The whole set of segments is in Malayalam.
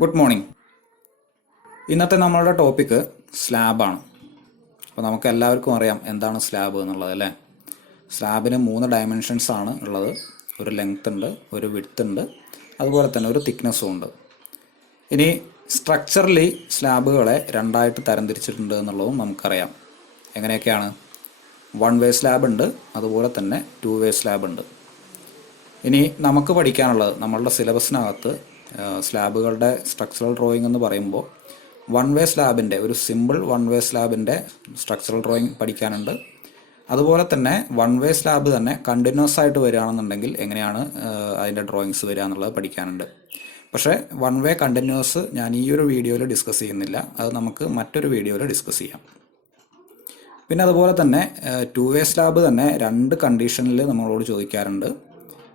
Good morning. ഇന്നത്തെ നമ്മളുടെ ടോപ്പിക്ക് സ്ലാബാണ്. അപ്പോൾ നമുക്ക് എല്ലാവർക്കും അറിയാം എന്താണ് സ്ലാബ് എന്നുള്ളത് അല്ലേ. സ്ലാബിന് 3 ഡയമെൻഷൻസ് ആണ് ഉള്ളത്. ഒരു ലെങ്ത് ഉണ്ട്, ഒരു വിഡ്ത്ത് ഉണ്ട്, അതുപോലെ തന്നെ ഒരു തിക്നെസ്സും ഉണ്ട്. ഇനി സ്ട്രക്ചറലി സ്ലാബുകളെ രണ്ടായിട്ട് തരംതിരിച്ചിട്ടുണ്ട് എന്നുള്ളതും നമുക്കറിയാം. എങ്ങനെയൊക്കെയാണ്? 1 വേ സ്ലാബ് ഉണ്ട്, അതുപോലെ തന്നെ 2 വേ സ്ലാബ് ഉണ്ട്. ഇനി നമുക്ക് പഠിക്കാനുള്ളത് നമ്മളുടെ സിലബസിനകത്ത് സ്ലാബുകളുടെ സ്ട്രക്ചറൽ ഡ്രോയിങ് എന്ന് പറയുമ്പോൾ 1 വേ സ്ലാബിൻ്റെ ഒരു സിമ്പിൾ 1 വേ സ്ലാബിൻ്റെ സ്ട്രക്ചറൽ ഡ്രോയിങ് പഠിക്കാനുണ്ട്. അതുപോലെ തന്നെ 1 വേ സ്ലാബ് തന്നെ കണ്ടിന്യൂസ് ആയിട്ട് വരികയാണെന്നുണ്ടെങ്കിൽ എങ്ങനെയാണ് അതിൻ്റെ ഡ്രോയിങ്സ് വരിക എന്നുള്ളത് പഠിക്കാനുണ്ട്. പക്ഷേ 1 വേ കണ്ടിന്യൂസ് ഞാൻ ഈ ഒരു വീഡിയോയിൽ ഡിസ്കസ് ചെയ്യുന്നില്ല, അത് നമുക്ക് മറ്റൊരു വീഡിയോയിൽ ഡിസ്കസ് ചെയ്യാം. പിന്നെ അതുപോലെ തന്നെ 2 വേ സ്ലാബ് തന്നെ 2 കണ്ടീഷനിൽ നമ്മളോട് ചോദിക്കാറുണ്ട്.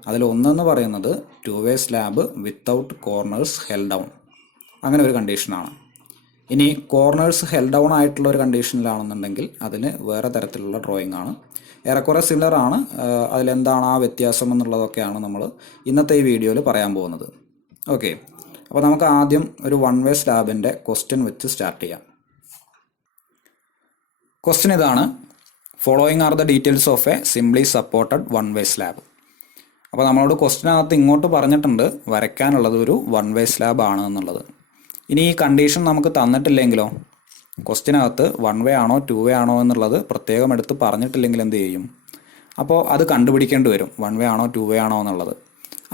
അതിലൊന്നെന്ന് പറയുന്നത് 2 way slab without corners held down, അങ്ങനെ ഒരു കണ്ടീഷനാണ്. ഇനി കോർണേഴ്സ് ഹെൽ ഡൗൺ ആയിട്ടുള്ള ഒരു കണ്ടീഷനിലാണെന്നുണ്ടെങ്കിൽ അതിന് വേറെ തരത്തിലുള്ള ഡ്രോയിങ് ആണ്. ഏറെക്കുറെ സിമിലർ ആണ്. അതിലെന്താണ് ആ വ്യത്യാസം എന്നുള്ളതൊക്കെയാണ് നമ്മൾ ഇന്നത്തെ ഈ വീഡിയോയിൽ പറയാൻ പോകുന്നത്. ഓക്കെ, അപ്പോൾ നമുക്ക് ആദ്യം ഒരു 1 വേ സ്ലാബിൻ്റെ ക്വസ്റ്റ്യൻ വെച്ച് സ്റ്റാർട്ട് ചെയ്യാം. ക്വസ്റ്റ്യൻ ഇതാണ്: following are the details of A simply supported 1 way slab. അപ്പോൾ നമ്മളോട് ക്വസ്റ്റ്യനകത്ത് ഇങ്ങോട്ട് പറഞ്ഞിട്ടുണ്ട് വരയ്ക്കാനുള്ളത് ഒരു 1 വേ സ്ലാബ് ആണ് എന്നുള്ളത്. ഇനി ഈ കണ്ടീഷൻ നമുക്ക് തന്നിട്ടില്ലെങ്കിലോ? ക്വസ്റ്റ്യനകത്ത് 1 വേ ആണോ 2 വേ ആണോ എന്നുള്ളത് പ്രത്യേകം എടുത്ത് പറഞ്ഞിട്ടില്ലെങ്കിൽ എന്ത് ചെയ്യും? അപ്പോൾ അത് കണ്ടുപിടിക്കേണ്ടി വരും, 1 വേ ആണോ 2 വേ ആണോ എന്നുള്ളത്.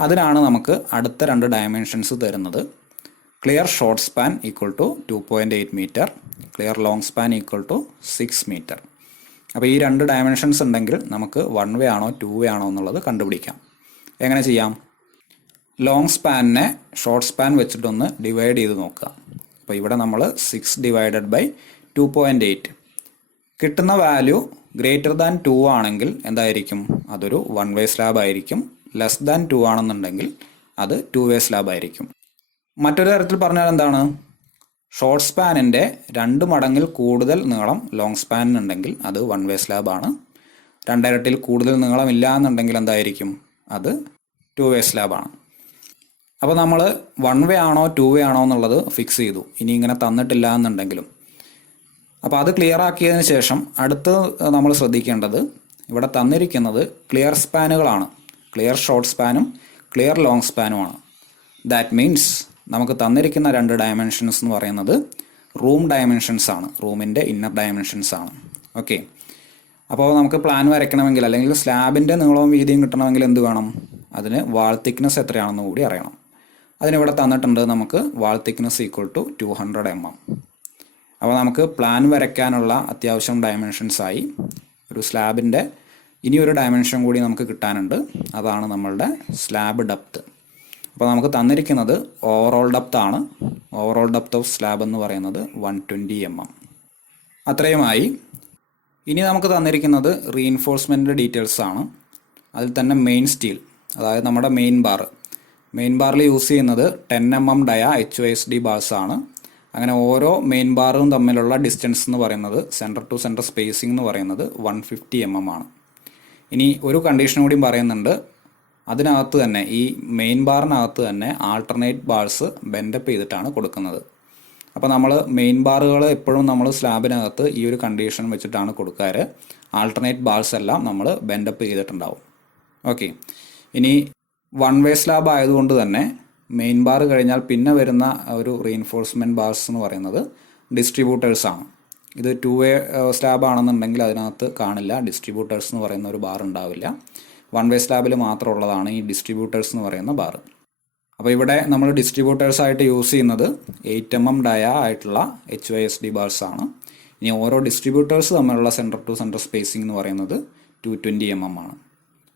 അതിനാണ് നമുക്ക് അടുത്ത 2 ഡയമെൻഷൻസ് തരുന്നത്. Clear short span equal to 2.8 metre, clear long span equal to 6 metre. അപ്പോൾ ഈ 2 ഡയമെൻഷൻസ് ഉണ്ടെങ്കിൽ നമുക്ക് 1 വേ ആണോ 2 വേ ആണോ എന്നുള്ളത് കണ്ടുപിടിക്കാം. എങ്ങനെ ചെയ്യാം? ലോങ് സ്പാനിനെ ഷോർട്ട് സ്പാൻ വെച്ചിട്ടൊന്ന് ഡിവൈഡ് ചെയ്ത് നോക്കുക. അപ്പോൾ ഇവിടെ നമ്മൾ 6 ഡിവൈഡഡ് ബൈ 2.8 കിട്ടുന്ന വാല്യൂ ഗ്രേറ്റർ ദാൻ 2 ആണെങ്കിൽ എന്തായിരിക്കും? അതൊരു 1 വേ സ്ലാബ് ആയിരിക്കും. ലെസ് ദാൻ 2 ആണെന്നുണ്ടെങ്കിൽ അത് 2 വേ സ്ലാബ് ആയിരിക്കും. മറ്റൊരു തരത്തിൽ പറഞ്ഞാൽ എന്താണ്? ഷോർട്ട് സ്പാനിൻ്റെ 2 മടങ്ങിൽ കൂടുതൽ നീളം ലോങ് സ്പാനിനുണ്ടെങ്കിൽ അത് 1 വേ സ്ലാബ് ആണ്. 2 ഇരട്ടിയിൽ കൂടുതൽ നീളമില്ല എന്നുണ്ടെങ്കിൽ എന്തായിരിക്കും? അത് 2 വേ സ്ലാബ് ആണ്. അപ്പോൾ നമ്മൾ 1 വേ ആണോ 2 വേ ആണോ എന്നുള്ളത് ഫിക്സ് ചെയ്തു, ഇനി ഇങ്ങനെ തന്നിട്ടില്ല എന്നുണ്ടെങ്കിലും. അപ്പോൾ അത് ക്ലിയർ ആക്കിയതിന് ശേഷം അടുത്ത് നമ്മൾ ശ്രദ്ധിക്കേണ്ടത് ഇവിടെ തന്നിരിക്കുന്നത് ക്ലിയർ സ്പാനുകളാണ്. ക്ലിയർ ഷോർട്ട് സ്പാനും ക്ലിയർ ലോങ് സ്പാനുമാണ്. ദാറ്റ് മീൻസ് നമുക്ക് തന്നിരിക്കുന്ന 2 ഡയമെൻഷൻസ് എന്ന് പറയുന്നത് റൂം ഡയമെൻഷൻസ് ആണ്, റൂമിൻ്റെ ഇന്നർ ഡയമെൻഷൻസ് ആണ്. ഓക്കെ, അപ്പോൾ നമുക്ക് പ്ലാൻ വരയ്ക്കണമെങ്കിൽ അല്ലെങ്കിൽ സ്ലാബിൻ്റെ നീളവും വീതിയും കിട്ടണമെങ്കിൽ എന്ത് വേണം? അതിന് വാൾ തിക്നെസ് എത്രയാണെന്ന് കൂടി അറിയണം. അതിനിവിടെ തന്നിട്ടുണ്ട് നമുക്ക് wall thickness equal to 200 mm. അപ്പോൾ നമുക്ക് പ്ലാൻ വരയ്ക്കാനുള്ള അത്യാവശ്യം ഡയമെൻഷൻസായി. ഒരു സ്ലാബിൻ്റെ ഇനിയൊരു ഡയമെൻഷൻ കൂടി നമുക്ക് കിട്ടാനുണ്ട്, അതാണ് നമ്മളുടെ സ്ലാബ് ഡെപ്ത്. അപ്പോൾ നമുക്ക് തന്നിരിക്കുന്നത് ഓവറോൾ ഡെപ്ത് ആണ്. ഓവറോൾ ഡെപ്ത് ഓഫ് സ്ലാബ് എന്ന് പറയുന്നത് 120 mm. അത്രയുമായി. ഇനി നമുക്ക് തന്നിരിക്കുന്നത് റീഇൻഫോഴ്സ്മെൻറ്റിൻ്റെ ഡീറ്റെയിൽസ് ആണ്. അതിൽ തന്നെ മെയിൻ സ്റ്റീൽ, അതായത് നമ്മുടെ മെയിൻ ബാറിൽ യൂസ് ചെയ്യുന്നത് 10 mm ഡയ HOSD ബാർസ് ആണ്. അങ്ങനെ ഓരോ മെയിൻ ബാറും തമ്മിലുള്ള ഡിസ്റ്റൻസ് എന്ന് പറയുന്നത് സെൻറ്റർ ടു സെൻറ്റർ സ്പേസിംഗ് എന്ന് പറയുന്നത് 150 mm ആണ്. ഇനി ഒരു കണ്ടീഷൻ കൂടി പറയുന്നുണ്ട്. അതിനകത്ത് തന്നെ ഈ മെയിൻ ബാറിനകത്ത് തന്നെ ആൾട്ടർനേറ്റ് ബാർസ് ബെൻഡപ്പ് ചെയ്തിട്ടാണ് കൊടുക്കുന്നത്. അപ്പോൾ നമ്മൾ മെയിൻ ബാറുകൾ എപ്പോഴും നമ്മൾ സ്ലാബിനകത്ത് ഈ ഒരു കണ്ടീഷൻ വെച്ചിട്ടാണ് കൊടുക്കാറ്. ആൾട്ടർനേറ്റ് ബാർസ് എല്ലാം നമ്മൾ ബെൻഡപ്പ് ചെയ്തിട്ടുണ്ടാവും. ഓക്കെ, ഇനി 1 വേ സ്ലാബ് ആയതുകൊണ്ട് തന്നെ മെയിൻ ബാർ കഴിഞ്ഞാൽ പിന്നെ വരുന്ന ഒരു റീഇൻഫോഴ്സ്മെൻറ്റ് ബാർസ് എന്ന് പറയുന്നത് ഡിസ്ട്രിബ്യൂട്ടേഴ്സ് ആണ്. ഇത് 2 വേ സ്ലാബ് ആണെന്നുണ്ടെങ്കിൽ അതിനകത്ത് കാണില്ല, ഡിസ്ട്രിബ്യൂട്ടേഴ്സ് എന്ന് പറയുന്ന ഒരു ബാർ ഉണ്ടാവില്ല. 1 വേ സ്ലാബിൽ മാത്രമുള്ളതാണ് ഈ ഡിസ്ട്രിബ്യൂട്ടേഴ്സ് എന്ന് പറയുന്ന ബാർ. അപ്പോൾ ഇവിടെ നമ്മൾ ഡിസ്ട്രിബ്യൂട്ടേഴ്സ് ആയിട്ട് യൂസ് ചെയ്യുന്നത് 8 mm ഡയ ആയിട്ടുള്ള HOSD ബാർസ് ആണ്. ഇനി ഓരോ ഡിസ്ട്രിബ്യൂട്ടേഴ്സ് തമ്മിലുള്ള സെൻറ്റർ ടു സെൻറ്റർ സ്പേസിംഗ് എന്ന് പറയുന്നത് 220 mm ആണ്.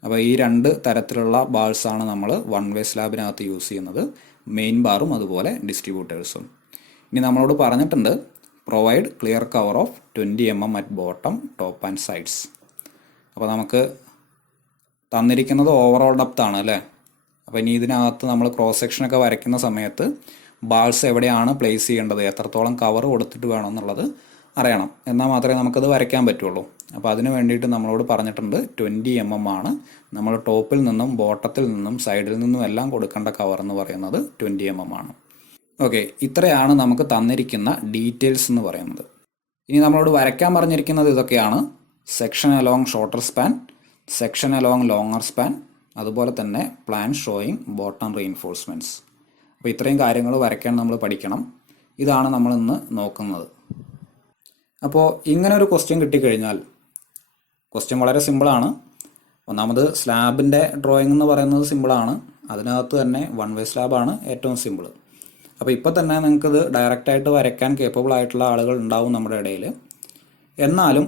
അപ്പോൾ ഈ 2 തരത്തിലുള്ള ബാർസാണ് നമ്മൾ 1 വേ സ്ലാബിനകത്ത് യൂസ് ചെയ്യുന്നത്, മെയിൻ ബാറും അതുപോലെ ഡിസ്ട്രിബ്യൂട്ടേഴ്സും. ഇനി നമ്മളോട് പറഞ്ഞിട്ടുണ്ട് provide clear cover of 20 mm at bottom, top and sides. അപ്പോൾ നമുക്ക് തന്നിരിക്കുന്നത് ഓവറോൾ ഡെപ്ത് ആണ് അല്ലേ. അപ്പോൾ ഇനി ഇതിനകത്ത് നമ്മൾ ക്രോസ് സെക്ഷനൊക്കെ വരയ്ക്കുന്ന സമയത്ത് ബാൾസ് എവിടെയാണ് പ്ലേസ് ചെയ്യേണ്ടത്, എത്രത്തോളം കവർ കൊടുത്തിട്ട് വേണം എന്നുള്ളത് അറിയണം, എന്നാൽ മാത്രമേ നമുക്കത് വരയ്ക്കാൻ പറ്റുള്ളൂ. അപ്പോൾ അതിന് വേണ്ടിയിട്ട് നമ്മളോട് പറഞ്ഞിട്ടുണ്ട് 20 mm ആണ് നമ്മൾ ടോപ്പിൽ നിന്നും ബോട്ടത്തിൽ നിന്നും സൈഡിൽ നിന്നും എല്ലാം കൊടുക്കേണ്ട കവർ എന്ന് പറയുന്നത് 20 mm ആണ്. ഓക്കെ, ഇത്രയാണ് നമുക്ക് തന്നിരിക്കുന്ന ഡീറ്റെയിൽസ് എന്ന് പറയുന്നത്. ഇനി നമ്മളോട് വരയ്ക്കാൻ പറഞ്ഞിരിക്കുന്നത് ഇതൊക്കെയാണ്: section along shorter span, section along longer span, അതുപോലെ തന്നെ പ്ലാൻ ഷോയിങ് ബോട്ടം റീഇൻഫോഴ്സ്മെൻറ്റ്സ്. അപ്പോൾ ഇത്രയും കാര്യങ്ങൾ വരയ്ക്കാൻ നമ്മൾ പഠിക്കണം. ഇതാണ് നമ്മൾ ഇന്ന് നോക്കുന്നത്. അപ്പോൾ ഇങ്ങനെ ഒരു ക്വസ്റ്റ്യൻ കിട്ടിക്കഴിഞ്ഞാൽ, ക്വസ്റ്റ്യൻ വളരെ സിമ്പിളാണ്. ഒന്നാമത് സ്ലാബിൻ്റെ ഡ്രോയിങ് എന്ന് പറയുന്നത് സിമ്പിളാണ്. അതിനകത്ത് തന്നെ വൺ വേ സ്ലാബാണ് ഏറ്റവും സിമ്പിൾ. അപ്പോൾ ഇപ്പോൾ തന്നെ നിങ്ങൾക്കിത് ഡയറക്റ്റായിട്ട് വരയ്ക്കാൻ കേപ്പബിൾ ആയിട്ടുള്ള ആളുകൾ ഉണ്ടാവും നമ്മുടെ ഇടയിൽ. എന്നാലും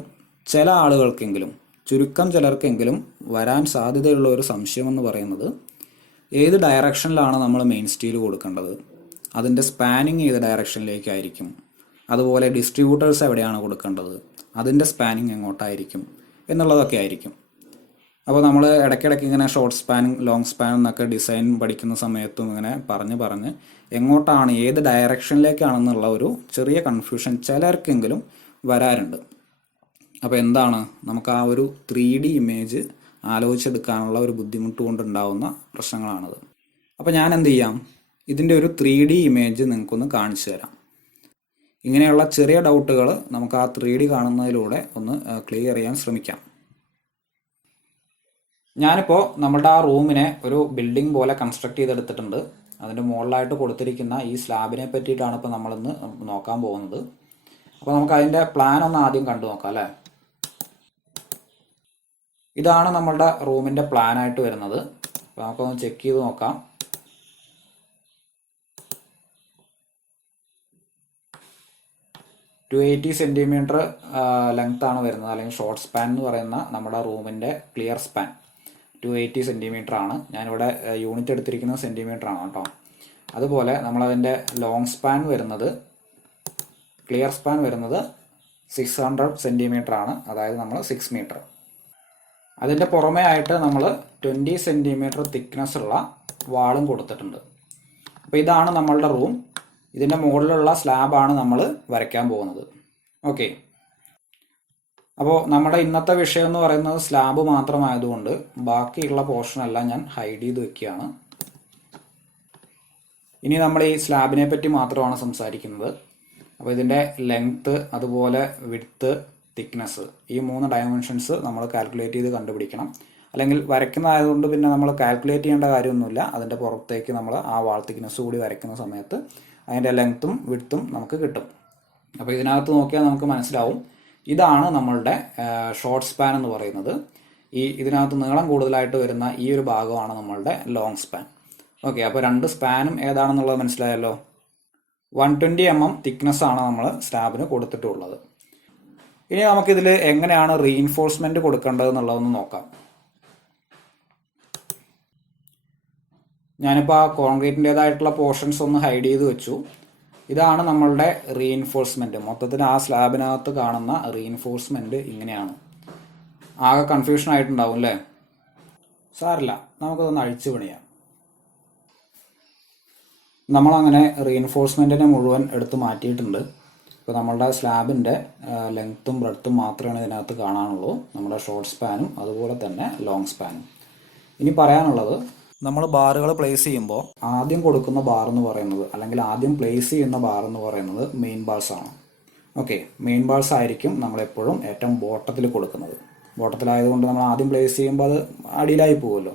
ചില ആളുകൾക്കെങ്കിലും, ചുരുക്കം ചിലർക്കെങ്കിലും വരാൻ സാധ്യതയുള്ള ഒരു സംശയം എന്ന് പറയുന്നത്, ഏത് ഡയറക്ഷനിലാണ് നമ്മൾ മെയിൻ സ്റ്റീൽ കൊടുക്കേണ്ടത്, അതിൻ്റെ സ്പാനിങ് ഏത് ഡയറക്ഷനിലേക്കായിരിക്കും, അതുപോലെ ഡിസ്ട്രിബ്യൂട്ടേഴ്സ് എവിടെയാണ് കൊടുക്കേണ്ടത്, അതിൻ്റെ സ്പാനിങ് എങ്ങോട്ടായിരിക്കും എന്നുള്ളതൊക്കെ ആയിരിക്കും. അപ്പോൾ നമ്മൾ ഇടയ്ക്കിടയ്ക്ക് ഇങ്ങനെ ഷോർട്ട് സ്പാൻ, ലോങ് സ്പാൻ എന്നൊക്കെ ഡിസൈൻ പഠിക്കുന്ന സമയത്തും ഇങ്ങനെ പറഞ്ഞ് എങ്ങോട്ടാണ്, ഏത് ഡയറക്ഷനിലേക്കാണെന്നുള്ള ഒരു ചെറിയ കൺഫ്യൂഷൻ ചിലർക്കെങ്കിലും വരാറുണ്ട്. അപ്പോൾ എന്താണ്, നമുക്ക് ആ ഒരു 3D ഇമേജ് ആലോചിച്ചെടുക്കാനുള്ള ഒരു ബുദ്ധിമുട്ട് കൊണ്ടുണ്ടാവുന്ന പ്രശ്നങ്ങളാണത്. അപ്പോൾ ഞാൻ എന്ത് ചെയ്യാം, ഇതിൻ്റെ ഒരു 3D ഇമേജ് നിങ്ങൾക്കൊന്ന് കാണിച്ചു തരാം. ഇങ്ങനെയുള്ള ചെറിയ ഡൗട്ടുകൾ നമുക്ക് ആ 3D കാണുന്നതിലൂടെ ഒന്ന് ക്ലിയർ ചെയ്യാൻ ശ്രമിക്കാം. ഞാനിപ്പോൾ നമ്മുടെ ആ റൂമിനെ ഒരു ബിൽഡിംഗ് പോലെ കൺസ്ട്രക്ട് ചെയ്തെടുത്തിട്ടുണ്ട്. അതിൻ്റെ മുകളിലായിട്ട് കൊടുത്തിരിക്കുന്ന ഈ സ്ലാബിനെ പറ്റിയിട്ടാണ് ഇപ്പോൾ നമ്മളിന്ന് നോക്കാൻ പോകുന്നത്. അപ്പോൾ നമുക്ക് അതിൻ്റെ പ്ലാൻ ഒന്ന് ആദ്യം കണ്ടു നോക്കാം അല്ലേ. ഇതാണ് നമ്മളുടെ റൂമിൻ്റെ പ്ലാനായിട്ട് വരുന്നത്. അപ്പോൾ നമുക്കൊന്ന് ചെക്ക് ചെയ്ത് നോക്കാം. ടു 80 സെൻറ്റിമീറ്റർ ലെങ്ത് ആണ് വരുന്നത്, അല്ലെങ്കിൽ ഷോർട്ട് സ്പാൻ എന്ന് പറയുന്ന നമ്മുടെ റൂമിൻ്റെ ക്ലിയർ സ്പാൻ 280 സെൻറ്റിമീറ്റർ ആണ്. ഞാനിവിടെ യൂണിറ്റ് എടുത്തിരിക്കുന്നത് സെൻറ്റിമീറ്റർ ആണ് കേട്ടോ. അതുപോലെ നമ്മളതിൻ്റെ ലോങ് സ്പാൻ വരുന്നത്, ക്ലിയർ സ്പാൻ വരുന്നത് 600 സെൻറ്റിമീറ്റർ ആണ്, അതായത് നമ്മൾ 6 മീറ്റർ. അതിൻ്റെ പുറമേ ആയിട്ട് നമ്മൾ 20 സെൻറ്റിമീറ്റർ തിക്നെസ് ഉള്ള വാളും കൊടുത്തിട്ടുണ്ട്. അപ്പോൾ ഇതാണ് നമ്മളുടെ റൂം. ഇതിൻ്റെ മുകളിലുള്ള സ്ലാബാണ് നമ്മൾ വരയ്ക്കാൻ പോകുന്നത്. ഓക്കെ, അപ്പോൾ നമ്മുടെ ഇന്നത്തെ വിഷയം എന്ന് പറയുന്നത് സ്ലാബ് മാത്രമായതുകൊണ്ട് ബാക്കിയുള്ള പോർഷനെല്ലാം ഞാൻ ഹൈഡ് ചെയ്ത് വെക്കുകയാണ്. ഇനി നമ്മൾ ഈ സ്ലാബിനെ പറ്റി മാത്രമാണ് സംസാരിക്കുന്നത്. അപ്പോൾ ഇതിൻ്റെ ലെങ്ത്ത്, അതുപോലെ വിഡ്ത്ത്, തിക്നെസ്, ഈ 3 ഡയമെൻഷൻസ് നമ്മൾ കാൽക്കുലേറ്റ് ചെയ്ത് കണ്ടുപിടിക്കണം. അല്ലെങ്കിൽ വരയ്ക്കുന്നതായതുകൊണ്ട് പിന്നെ നമ്മൾ കാൽക്കുലേറ്റ് ചെയ്യേണ്ട കാര്യമൊന്നുമില്ല. അതിൻ്റെ പുറത്തേക്ക് നമ്മൾ ആ വാൾ തിക്നെസ് കൂടി വരയ്ക്കുന്ന സമയത്ത് അതിൻ്റെ ലെങ്ത്തും വിഡ്ത്തും നമുക്ക് കിട്ടും. അപ്പോൾ ഇതിനകത്ത് നോക്കിയാൽ നമുക്ക് മനസ്സിലാവും, ഇതാണ് നമ്മളുടെ ഷോർട്ട് സ്പാൻ എന്ന് പറയുന്നത്. ഇതിനകത്ത് നീളം കൂടുതലായിട്ട് വരുന്ന ഈ ഒരു ഭാഗമാണ് നമ്മളുടെ ലോങ് സ്പാൻ. ഓക്കെ, അപ്പോൾ 2 സ്പാനും ഏതാണെന്നുള്ളത് മനസ്സിലായല്ലോ. 120 mm തിക്നെസ് ആണ് നമ്മൾ സ്ലാബിന് കൊടുത്തിട്ടുള്ളത്. ഇനി നമുക്കിതിൽ എങ്ങനെയാണ് റീഇൻഫോഴ്സ്മെൻറ്റ് കൊടുക്കേണ്ടത് എന്നുള്ളതൊന്ന് നോക്കാം. ഞാനിപ്പോൾ ആ കോൺക്രീറ്റിൻ്റേതായിട്ടുള്ള പോർഷൻസ് ഒന്ന് ഹൈഡ് ചെയ്ത് വെച്ചു. ഇതാണ് നമ്മളുടെ റീഇൻഫോഴ്സ്മെൻറ്റ്. മൊത്തത്തിൽ ആ സ്ലാബിനകത്ത് കാണുന്ന റീഇൻഫോഴ്സ്മെൻറ്റ് ഇങ്ങനെയാണ്. ആകെ കൺഫ്യൂഷൻ ആയിട്ടുണ്ടാവും അല്ലേ? സാരില്ല, നമുക്കതൊന്ന് അഴിച്ചു പണിയാം. നമ്മളങ്ങനെ റീഇൻഫോഴ്സ്മെൻറ്റിനെ മുഴുവൻ എടുത്ത് മാറ്റിയിട്ടുണ്ട്. ഇപ്പോൾ നമ്മളുടെ സ്ലാബിൻ്റെ ലെങ്ത്തും ബ്രെഡ്ത്തും മാത്രമേ ഇതിനകത്ത് കാണാനുള്ളൂ, നമ്മുടെ ഷോർട്ട് സ്പാനും അതുപോലെ തന്നെ ലോങ് സ്പാനും. ഇനി പറയാനുള്ളത്, നമ്മൾ ബാറുകൾ പ്ലേസ് ചെയ്യുമ്പോൾ ആദ്യം കൊടുക്കുന്ന ബാർ എന്ന് പറയുന്നത്, അല്ലെങ്കിൽ ആദ്യം പ്ലേസ് ചെയ്യുന്ന ബാർ എന്ന് പറയുന്നത് മെയിൻ ബാർസ് ആണ്. ഓക്കെ, മെയിൻ ബാർസ് ആയിരിക്കും നമ്മളെപ്പോഴും ഏറ്റവും ബോട്ടത്തിൽ കൊടുക്കുന്നത്. ബോട്ടത്തിലായതുകൊണ്ട് നമ്മൾ ആദ്യം പ്ലേസ് ചെയ്യുമ്പോൾ അത് അടിയിലായി പോകുമല്ലോ.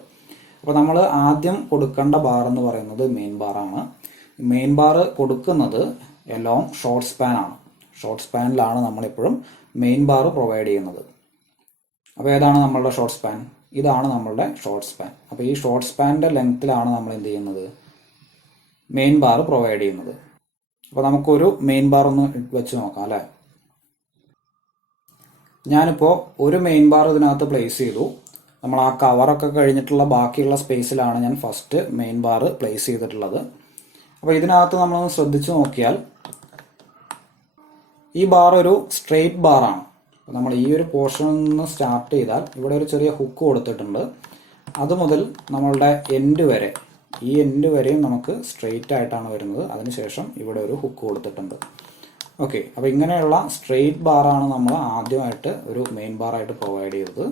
അപ്പോൾ നമ്മൾ ആദ്യം കൊടുക്കേണ്ട ബാർ എന്ന് പറയുന്നത് മെയിൻ ബാറാണ്. മെയിൻ ബാർ കൊടുക്കുന്നത് എലോങ് ഷോർട്ട് സ്പാൻ ആണ്. ഷോർട്ട് സ്പാനിലാണ് നമ്മളെപ്പോഴും മെയിൻ ബാർ പ്രൊവൈഡ് ചെയ്യുന്നത്. അപ്പോൾ ഏതാണ് നമ്മളുടെ ഷോർട്ട് സ്പാൻ? ഇതാണ് നമ്മളുടെ ഷോർട്ട് സ്പാൻ. അപ്പോൾ ഈ ഷോർട്ട് സ്പാനിൻ്റെ ലെങ്ത്തിലാണ് നമ്മൾ എന്ത് ചെയ്യുന്നത്, മെയിൻ ബാർ പ്രൊവൈഡ് ചെയ്യുന്നത്. അപ്പോൾ നമുക്കൊരു മെയിൻ ബാർ ഒന്ന് വെച്ച് നോക്കാം അല്ലേ. ഞാനിപ്പോൾ ഒരു മെയിൻ ബാർ ഇതിനകത്ത് പ്ലേസ് ചെയ്തു. നമ്മൾ ആ കവറൊക്കെ കഴിഞ്ഞിട്ടുള്ള ബാക്കിയുള്ള സ്പേസിലാണ് ഞാൻ ഫസ്റ്റ് മെയിൻ ബാർ പ്ലേസ് ചെയ്തിട്ടുള്ളത്. അപ്പോൾ ഇതിനകത്ത് നമ്മളൊന്ന് ശ്രദ്ധിച്ച് നോക്കിയാൽ ഈ ബാർ ഒരു സ്ട്രെയിറ്റ് ബാറാണ്. നമ്മൾ ഈ ഒരു പോർഷനിൽ നിന്ന് സ്റ്റാർട്ട് ചെയ്താൽ ഇവിടെ ഒരു ചെറിയ ഹുക്ക് കൊടുത്തിട്ടുണ്ട്. അതുമുതൽ നമ്മളുടെ എൻഡ് വരെ, ഈ എൻഡ് വരെയും നമുക്ക് സ്ട്രെയിറ്റ് ആയിട്ടാണ് വരുന്നത്. അതിനുശേഷം ഇവിടെ ഒരു ഹുക്ക് കൊടുത്തിട്ടുണ്ട്. ഓക്കെ, അപ്പോൾ ഇങ്ങനെയുള്ള സ്ട്രെയിറ്റ് ബാറാണ് നമ്മൾ ആദ്യമായിട്ട് ഒരു മെയിൻ ബാറായിട്ട് പ്രൊവൈഡ് ചെയ്തത്.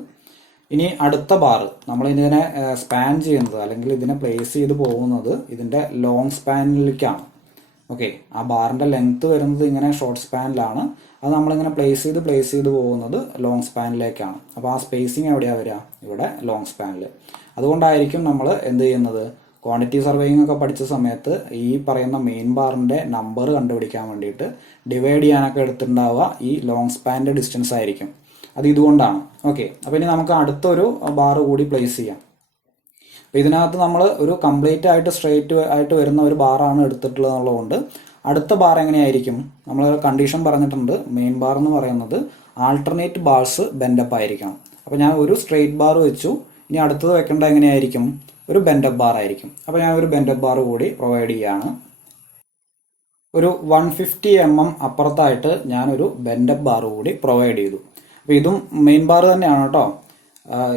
ഇനി അടുത്ത ബാർ നമ്മൾ ഇതിനെ സ്പാൻ ചെയ്യുന്നത്, അല്ലെങ്കിൽ ഇതിനെ പ്ലേസ് ചെയ്ത് പോകുന്നത് ഇതിൻ്റെ ലോങ് സ്പാനിലേക്കാണ്. ഓക്കെ, ആ ബാറിൻ്റെ ലെങ്ത് വരുന്നത് ഇങ്ങനെ ഷോർട്ട് സ്പാനിലാണ്, അത് നമ്മളിങ്ങനെ പ്ലേസ് ചെയ്ത് പോകുന്നത് ലോങ് സ്പാനിലേക്കാണ്. അപ്പോൾ ആ സ്പേസിങ് എവിടെയാണ് വരിക? ഇവിടെ ലോങ് സ്പാനിൽ. അതുകൊണ്ടായിരിക്കും നമ്മൾ എന്ത് ചെയ്യുന്നത്, ക്വാണ്ടിറ്റി സർവേയിങ് ഒക്കെ പഠിച്ച സമയത്ത് ഈ പറയുന്ന മെയിൻ ബാറിൻ്റെ നമ്പർ കണ്ടുപിടിക്കാൻ വേണ്ടിയിട്ട് ഡിവൈഡ് ചെയ്യാനൊക്കെ എടുത്തിട്ടുണ്ടാവുക ഈ ലോങ് സ്പാനിൻ്റെ ഡിസ്റ്റൻസ് ആയിരിക്കും. അത് ഇതുകൊണ്ടാണ്. ഓക്കെ, അപ്പോൾ ഇനി നമുക്ക് അടുത്തൊരു ബാർ കൂടി പ്ലേസ് ചെയ്യാം. അപ്പോൾ ഇതിനകത്ത് നമ്മൾ ഒരു കംപ്ലീറ്റ് ആയിട്ട് സ്ട്രെയിറ്റ് ആയിട്ട് വരുന്ന ഒരു ബാറാണ് എടുത്തിട്ടുള്ളത് എന്നുള്ളതുകൊണ്ട് അടുത്ത ബാർ എങ്ങനെയായിരിക്കും? നമ്മൾ കണ്ടീഷൻ പറഞ്ഞിട്ടുണ്ട്, മെയിൻ ബാർ എന്ന് പറയുന്നത് ആൾട്ടർനേറ്റ് ബാർസ് ബെൻഡപ്പ് ആയിരിക്കണം. അപ്പോൾ ഞാൻ ഒരു സ്ട്രെയിറ്റ് ബാർ വെച്ചു, ഇനി അടുത്തത് വെക്കേണ്ടത് എങ്ങനെയായിരിക്കും? ഒരു ബെൻഡപ്പ് ബാർ ആയിരിക്കും. അപ്പോൾ ഞാൻ ഒരു ബെൻഡപ്പ് ബാർ കൂടി പ്രൊവൈഡ് ചെയ്യുകയാണ്. ഒരു 150 mm അപ്പുറത്തായിട്ട് ഞാനൊരു ബെൻഡപ്പ് ബാർ കൂടി പ്രൊവൈഡ് ചെയ്തു. അപ്പോൾ ഇതും മെയിൻ ബാർ തന്നെയാണ് കേട്ടോ.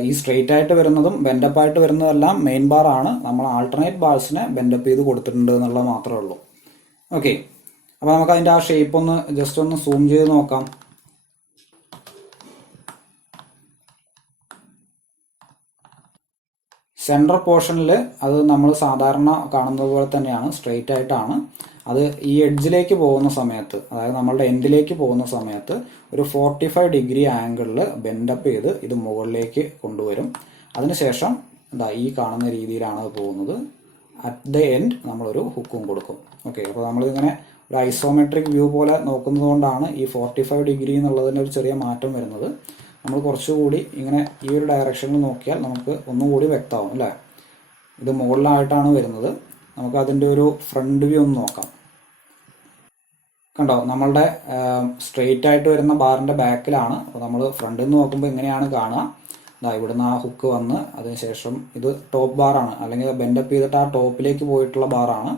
ഈ സ്ട്രെയിറ്റ് ആയിട്ട് വരുന്നതും ബെൻഡപ്പ് ആയിട്ട് വരുന്നതെല്ലാം മെയിൻ ബാർ ആണ്. നമ്മൾ ആൾട്ടർനേറ്റ് ബാർസിനെ ബെൻഡപ്പ് ചെയ്ത് കൊടുത്തിട്ടുണ്ട് എന്നുള്ളത് മാത്രമേ ഉള്ളൂ. ഓക്കെ, അപ്പോൾ നമുക്ക് അതിൻ്റെ ആ ഷേപ്പ് ഒന്ന് ജസ്റ്റ് ഒന്ന് സൂം ചെയ്ത് നോക്കാം. സെൻട്രൽ പോർഷനിൽ അത് നമ്മൾ സാധാരണ കാണുന്നത് പോലെ തന്നെയാണ്, സ്ട്രെയിറ്റ് ആയിട്ടാണ്. അത് ഈ എഡ്ജിലേക്ക് പോകുന്ന സമയത്ത്, അതായത് നമ്മളുടെ എൻഡിലേക്ക് പോകുന്ന സമയത്ത് ഒരു 45 ഡിഗ്രി ആംഗിളിൽ ബെൻഡപ്പ് ചെയ്ത് ഇത് മുകളിലേക്ക് കൊണ്ടുവരും. അതിനുശേഷം ഈ കാണുന്ന രീതിയിലാണ് അത് പോകുന്നത്. അറ്റ് ദ എൻഡ് നമ്മളൊരു ഹുക്കും കൊടുക്കും. ഓക്കെ, അപ്പോൾ നമ്മളിങ്ങനെ ഒരു ഐസോമെട്രിക് വ്യൂ പോലെ നോക്കുന്നത് കൊണ്ടാണ് ഈ 45 ഡിഗ്രി എന്നുള്ളതിന് ഒരു ചെറിയ മാറ്റം വരുന്നത്. നമ്മൾ കുറച്ചുകൂടി ഇങ്ങനെ ഈ ഒരു ഡയറക്ഷനിൽ നോക്കിയാൽ നമുക്ക് ഒന്നുകൂടി വ്യക്തമാവും അല്ലേ. ഇത് മുകളിലായിട്ടാണ് വരുന്നത്. നമുക്ക് അതിൻ്റെ ഒരു ഫ്രണ്ട് വ്യൂ ഒന്ന് നോക്കാം. കണ്ടോ, നമ്മളുടെ സ്ട്രെയിറ്റ് ആയിട്ട് വരുന്ന ബാറിൻ്റെ ബാക്കിലാണ്. അപ്പോൾ നമ്മൾ ഫ്രണ്ടിൽ നിന്ന് നോക്കുമ്പോൾ ഇങ്ങനെയാണ് കാണുക. ഇവിടുന്ന് ആ ഹുക്ക് വന്ന് അതിനുശേഷം ഇത് ടോപ്പ് ബാറാണ്, അല്ലെങ്കിൽ ബെൻഡപ്പ് ചെയ്തിട്ട് ആ ടോപ്പിലേക്ക് പോയിട്ടുള്ള ബാറാണ്.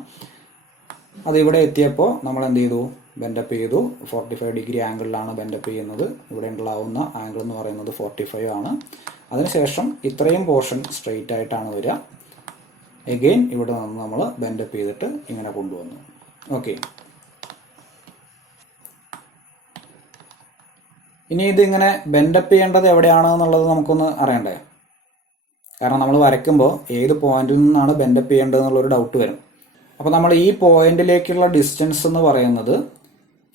അത് ഇവിടെ എത്തിയപ്പോൾ നമ്മൾ എന്ത് ചെയ്തു? ബെൻഡപ്പ് ചെയ്തു. 45 ഡിഗ്രി ആംഗിളിലാണ് ബെൻഡപ്പ് ചെയ്യുന്നത്. ഇവിടെ ഉണ്ടാവുന്ന ആംഗിൾ എന്ന് പറയുന്നത് 45 ആണ്. അതിനുശേഷം ഇത്രയും പോർഷൻ സ്ട്രെയിറ്റ് ആയിട്ടാണ് വരിക. എഗെയിൻ ഇവിടെ നിന്ന് നമ്മൾ ബെൻഡപ്പ് ചെയ്തിട്ട് ഇങ്ങനെ കൊണ്ടുവന്നു. ഓക്കെ, ഇനി ഇതിങ്ങനെ ബെൻഡപ്പ് ചെയ്യേണ്ടത് എവിടെയാണ് എന്നുള്ളത് നമുക്കൊന്ന് അറിയണ്ടേ? കാരണം നമ്മൾ വരയ്ക്കുമ്പോൾ ഏത് പോയിന്റിൽ നിന്നാണ് ബെൻഡപ്പ് ചെയ്യേണ്ടത് എന്നുള്ളൊരു ഡൗട്ട് വരും. അപ്പോൾ നമ്മൾ ഈ പോയിന്റിലേക്കുള്ള ഡിസ്റ്റൻസ് എന്ന് പറയുന്നത്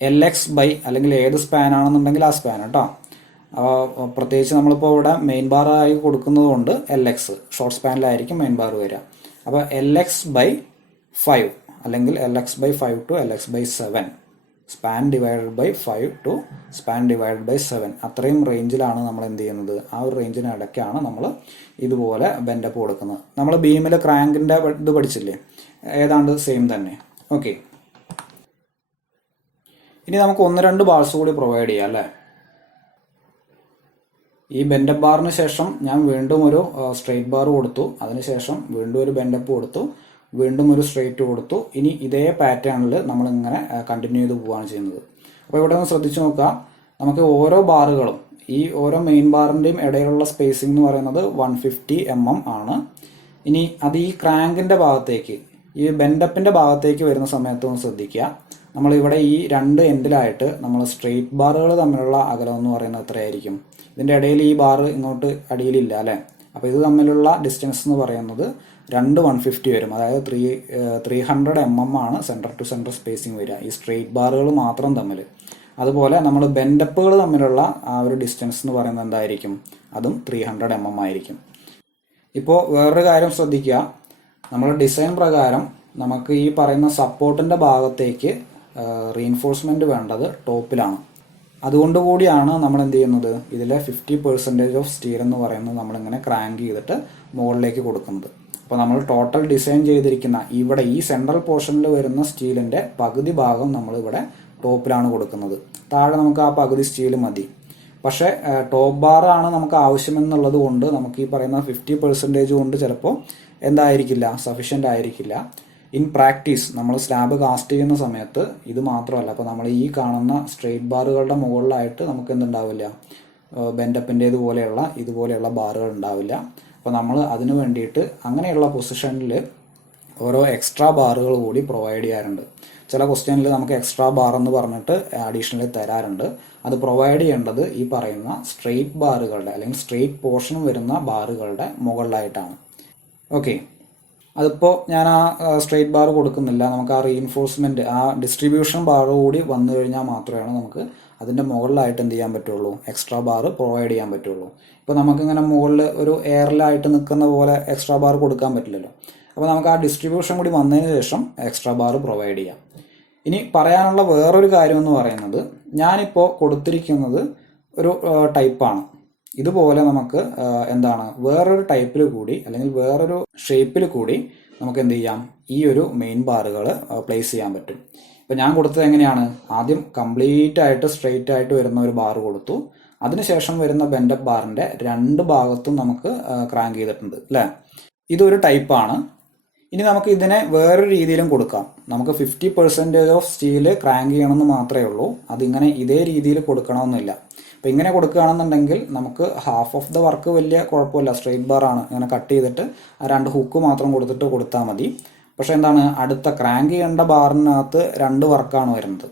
LX ബൈ, അല്ലെങ്കിൽ ഏത് സ്പാൻ ആണെന്നുണ്ടെങ്കിൽ ആ സ്പാൻ കേട്ടോ. പ്രത്യേകിച്ച് നമ്മളിപ്പോൾ ഇവിടെ മെയിൻ ബാർ ആയി കൊടുക്കുന്നത് കൊണ്ട് LX ഷോർട്ട് സ്പാനിലായിരിക്കും മെയിൻ ബാർ വരിക. അപ്പോൾ LX ബൈ 5 അല്ലെങ്കിൽ LX by 5 to LX by 7, span divided by 5 to span divided by 7, അത്രയും റേഞ്ചിലാണ് നമ്മൾ എന്ത് ചെയ്യുന്നത്? ആ ഒരു റേഞ്ചിന് ഇടയ്ക്കാണ് നമ്മൾ ഇതുപോലെ ബെൻഡപ്പ് കൊടുക്കുന്നത്. നമ്മൾ ബീമിൽ ക്രാങ്കിൻ്റെ ഇത് പഠിച്ചില്ലേ? ഏതാണ്ട് സെയിം തന്നെ. ഓക്കെ, ഇനി നമുക്ക് 1-2 ബാർസ് കൂടി പ്രൊവൈഡ് ചെയ്യാം അല്ലേ. ഈ ബെൻഡപ്പ് ബാറിന് ശേഷം ഞാൻ വീണ്ടും ഒരു സ്ട്രെയിറ്റ് ബാർ കൊടുത്തു, അതിനുശേഷം വീണ്ടും ഒരു ബെൻഡപ്പ് കൊടുത്തു, വീണ്ടും ഒരു സ്ട്രെയിറ്റ് കൊടുത്തു. ഇനി ഇതേ പാറ്റേണിൽ നമ്മളിങ്ങനെ കണ്ടിന്യൂ ചെയ്ത് പോവുകയാണ് ചെയ്യുന്നത്. അപ്പോൾ ഇവിടെ ഒന്ന് ശ്രദ്ധിച്ചു നോക്കുക, നമുക്ക് ഓരോ ബാറുകളും ഈ ഓരോ മെയിൻ ബാറിൻ്റെയും ഇടയിലുള്ള സ്പേസിംഗ് എന്ന് പറയുന്നത് 150 mm ആണ്. ഇനി അത് ഈ ക്രാങ്കിൻ്റെ ഭാഗത്തേക്ക്, ഈ ബെൻഡപ്പിൻ്റെ ഭാഗത്തേക്ക് വരുന്ന സമയത്ത് ഒന്ന് ശ്രദ്ധിക്കുക, നമ്മളിവിടെ ഈ രണ്ട് എൻഡിലായിട്ട് നമ്മൾ സ്ട്രെയിറ്റ് ബാറുകൾ തമ്മിലുള്ള അകലം എന്ന് പറയുന്നത് എത്രയായിരിക്കും? ഇതിൻ്റെ ഇടയിൽ ഈ ബാർ ഇങ്ങോട്ട് അടിയിലില്ല അല്ലേ. അപ്പോൾ ഇത് തമ്മിലുള്ള ഡിസ്റ്റൻസ് എന്ന് പറയുന്നത് 150 വരും. അതായത് 300 mm ആണ് സെൻറ്റർ ടു സെൻറ്റർ സ്പേസിങ് വരിക ഈ സ്ട്രെയിറ്റ് ബാറുകൾ മാത്രം തമ്മിൽ. അതുപോലെ നമ്മൾ ബെൻഡപ്പുകൾ തമ്മിലുള്ള ആ ഒരു ഡിസ്റ്റൻസ് എന്ന് പറയുന്നത് എന്തായിരിക്കും? അതും 300 mm ആയിരിക്കും. ഇപ്പോൾ വേറൊരു കാര്യം ശ്രദ്ധിക്കുക, നമ്മൾ ഡിസൈൻ പ്രകാരം നമുക്ക് ഈ പറയുന്ന സപ്പോർട്ടിൻ്റെ ഭാഗത്തേക്ക് റീഇൻഫോഴ്സ്മെൻറ്റ് വേണ്ടത് ടോപ്പിലാണ്. അതുകൊണ്ട് കൂടിയാണ് നമ്മൾ എന്ത് ചെയ്യുന്നത്? ഇതിലെ 50% ഓഫ് സ്റ്റീൽ എന്ന് പറയുന്നത് നമ്മളിങ്ങനെ ക്രാങ്ക് ചെയ്തിട്ട് മുകളിലേക്ക് കൊടുക്കുന്നത്. അപ്പോൾ നമ്മൾ ടോട്ടൽ ഡിസൈൻ ചെയ്തിരിക്കുന്ന ഇവിടെ ഈ സെൻട്രൽ പോർഷനിൽ വരുന്ന സ്റ്റീലിൻ്റെ പകുതി ഭാഗം നമ്മളിവിടെ ടോപ്പിലാണ് കൊടുക്കുന്നത്. താഴെ നമുക്ക് ആ പകുതി സ്റ്റീൽ മതി. പക്ഷേ ടോപ്പ് ബാറാണ് നമുക്ക് ആവശ്യമെന്നുള്ളത് കൊണ്ട് നമുക്ക് ഈ പറയുന്ന 50% കൊണ്ട് ചിലപ്പോൾ എന്തായിരിക്കില്ല, സഫീഷ്യൻ്റ് ആയിരിക്കില്ല. ഇൻ പ്രാക്ടീസ് നമ്മൾ സ്ലാബ് കാസ്റ്റ് ചെയ്യുന്ന സമയത്ത് ഇത് മാത്രമല്ല, അപ്പോൾ നമ്മൾ ഈ കാണുന്ന സ്ട്രെയിറ്റ് ബാറുകളുടെ മുകളിലായിട്ട് നമുക്ക് എന്തുണ്ടാവില്ല, ഇതുപോലെയുള്ള ബാറുകൾ ഉണ്ടാവില്ല. അപ്പോൾ നമ്മൾ അതിന് വേണ്ടിയിട്ട് അങ്ങനെയുള്ള പൊസിഷനിൽ ഓരോ എക്സ്ട്രാ ബാറുകൾ കൂടി പ്രൊവൈഡ് ചെയ്യാറുണ്ട്. ചില ക്വസ്റ്റ്യനിൽ നമുക്ക് എക്സ്ട്രാ ബാർ എന്ന് പറഞ്ഞിട്ട് അഡീഷണലി തരാറുണ്ട്. അത് പ്രൊവൈഡ് ചെയ്യേണ്ടത് ഈ പറയുന്ന സ്ട്രെയിറ്റ് ബാറുകളുടെ അല്ലെങ്കിൽ സ്ട്രെയിറ്റ് പോർഷൻ വരുന്ന ബാറുകളുടെ മുകളിലായിട്ടാണ്. ഓക്കെ, അതിപ്പോൾ ഞാൻ ആ സ്ട്രെയിറ്റ് ബാർ കൊടുക്കുന്നില്ല. നമുക്ക് ആ റീഇൻഫോഴ്സ്മെൻറ്റ്, ആ ഡിസ്ട്രിബ്യൂഷൻ ബാർ കൂടി വന്നു കഴിഞ്ഞാൽ മാത്രമാണ് നമുക്ക് അതിൻ്റെ മുകളിലായിട്ട് എന്ത് ചെയ്യാൻ പറ്റുള്ളൂ, എക്സ്ട്രാ ബാർ പ്രൊവൈഡ് ചെയ്യാൻ പറ്റുള്ളൂ. ഇപ്പോൾ നമുക്കിങ്ങനെ മുകളിൽ ഒരു എയറിലായിട്ട് നിൽക്കുന്ന പോലെ എക്സ്ട്രാ ബാർ കൊടുക്കാൻ പറ്റില്ലല്ലോ. അപ്പോൾ നമുക്ക് ആ ഡിസ്ട്രിബ്യൂഷൻ കൂടി വന്നതിന് ശേഷം എക്സ്ട്രാ ബാർ പ്രൊവൈഡ് ചെയ്യാം. ഇനി പറയാനുള്ള വേറൊരു കാര്യം എന്ന് പറയുന്നത്, ഞാനിപ്പോൾ കൊടുത്തിരിക്കുന്നത് ഒരു ടൈപ്പാണ്. ഇതുപോലെ നമുക്ക് എന്താണ് വേറൊരു ടൈപ്പിൽ കൂടി അല്ലെങ്കിൽ വേറൊരു ഷേപ്പിൽ കൂടി നമുക്ക് എന്ത് ചെയ്യാം, ഈ ഒരു മെയിൻ ബാറുകൾ പ്ലേസ് ചെയ്യാൻ പറ്റും. ഇപ്പം ഞാൻ കൊടുത്തത് എങ്ങനെയാണ്, ആദ്യം കംപ്ലീറ്റ് ആയിട്ട് സ്ട്രെയിറ്റ് ആയിട്ട് വരുന്ന ഒരു ബാർ കൊടുത്തു. അതിനുശേഷം വരുന്ന ബെൻഡപ്പ് ബാറിൻ്റെ രണ്ട് ഭാഗത്തും നമുക്ക് ക്രാങ്ക് ചെയ്തിട്ടുണ്ട് അല്ലേ. ഇതൊരു ടൈപ്പാണ്. ഇനി നമുക്ക് ഇതിനെ വേറൊരു രീതിയിലും കൊടുക്കാം. നമുക്ക് 50% ഓഫ് സ്റ്റീല് ക്രാങ്ക് ചെയ്യണമെന്ന് മാത്രമേ ഉള്ളൂ. അതിങ്ങനെ ഇതേ രീതിയിൽ കൊടുക്കണമെന്നില്ല. അപ്പോൾ ഇങ്ങനെ കൊടുക്കുകയാണെന്നുണ്ടെങ്കിൽ നമുക്ക് ഹാഫ് ഓഫ് ദ വർക്ക് വലിയ കുഴപ്പമില്ല, സ്ട്രെയിറ്റ് ബാറാണ്, ഇങ്ങനെ കട്ട് ചെയ്തിട്ട് ആ രണ്ട് ഹുക്ക് മാത്രം കൊടുത്താൽ മതി. പക്ഷേ എന്താണ്, അടുത്ത ക്രാങ്ക് ചെയ്യേണ്ട ബാറിനകത്ത് രണ്ട് വർക്കാണ് വരുന്നത്.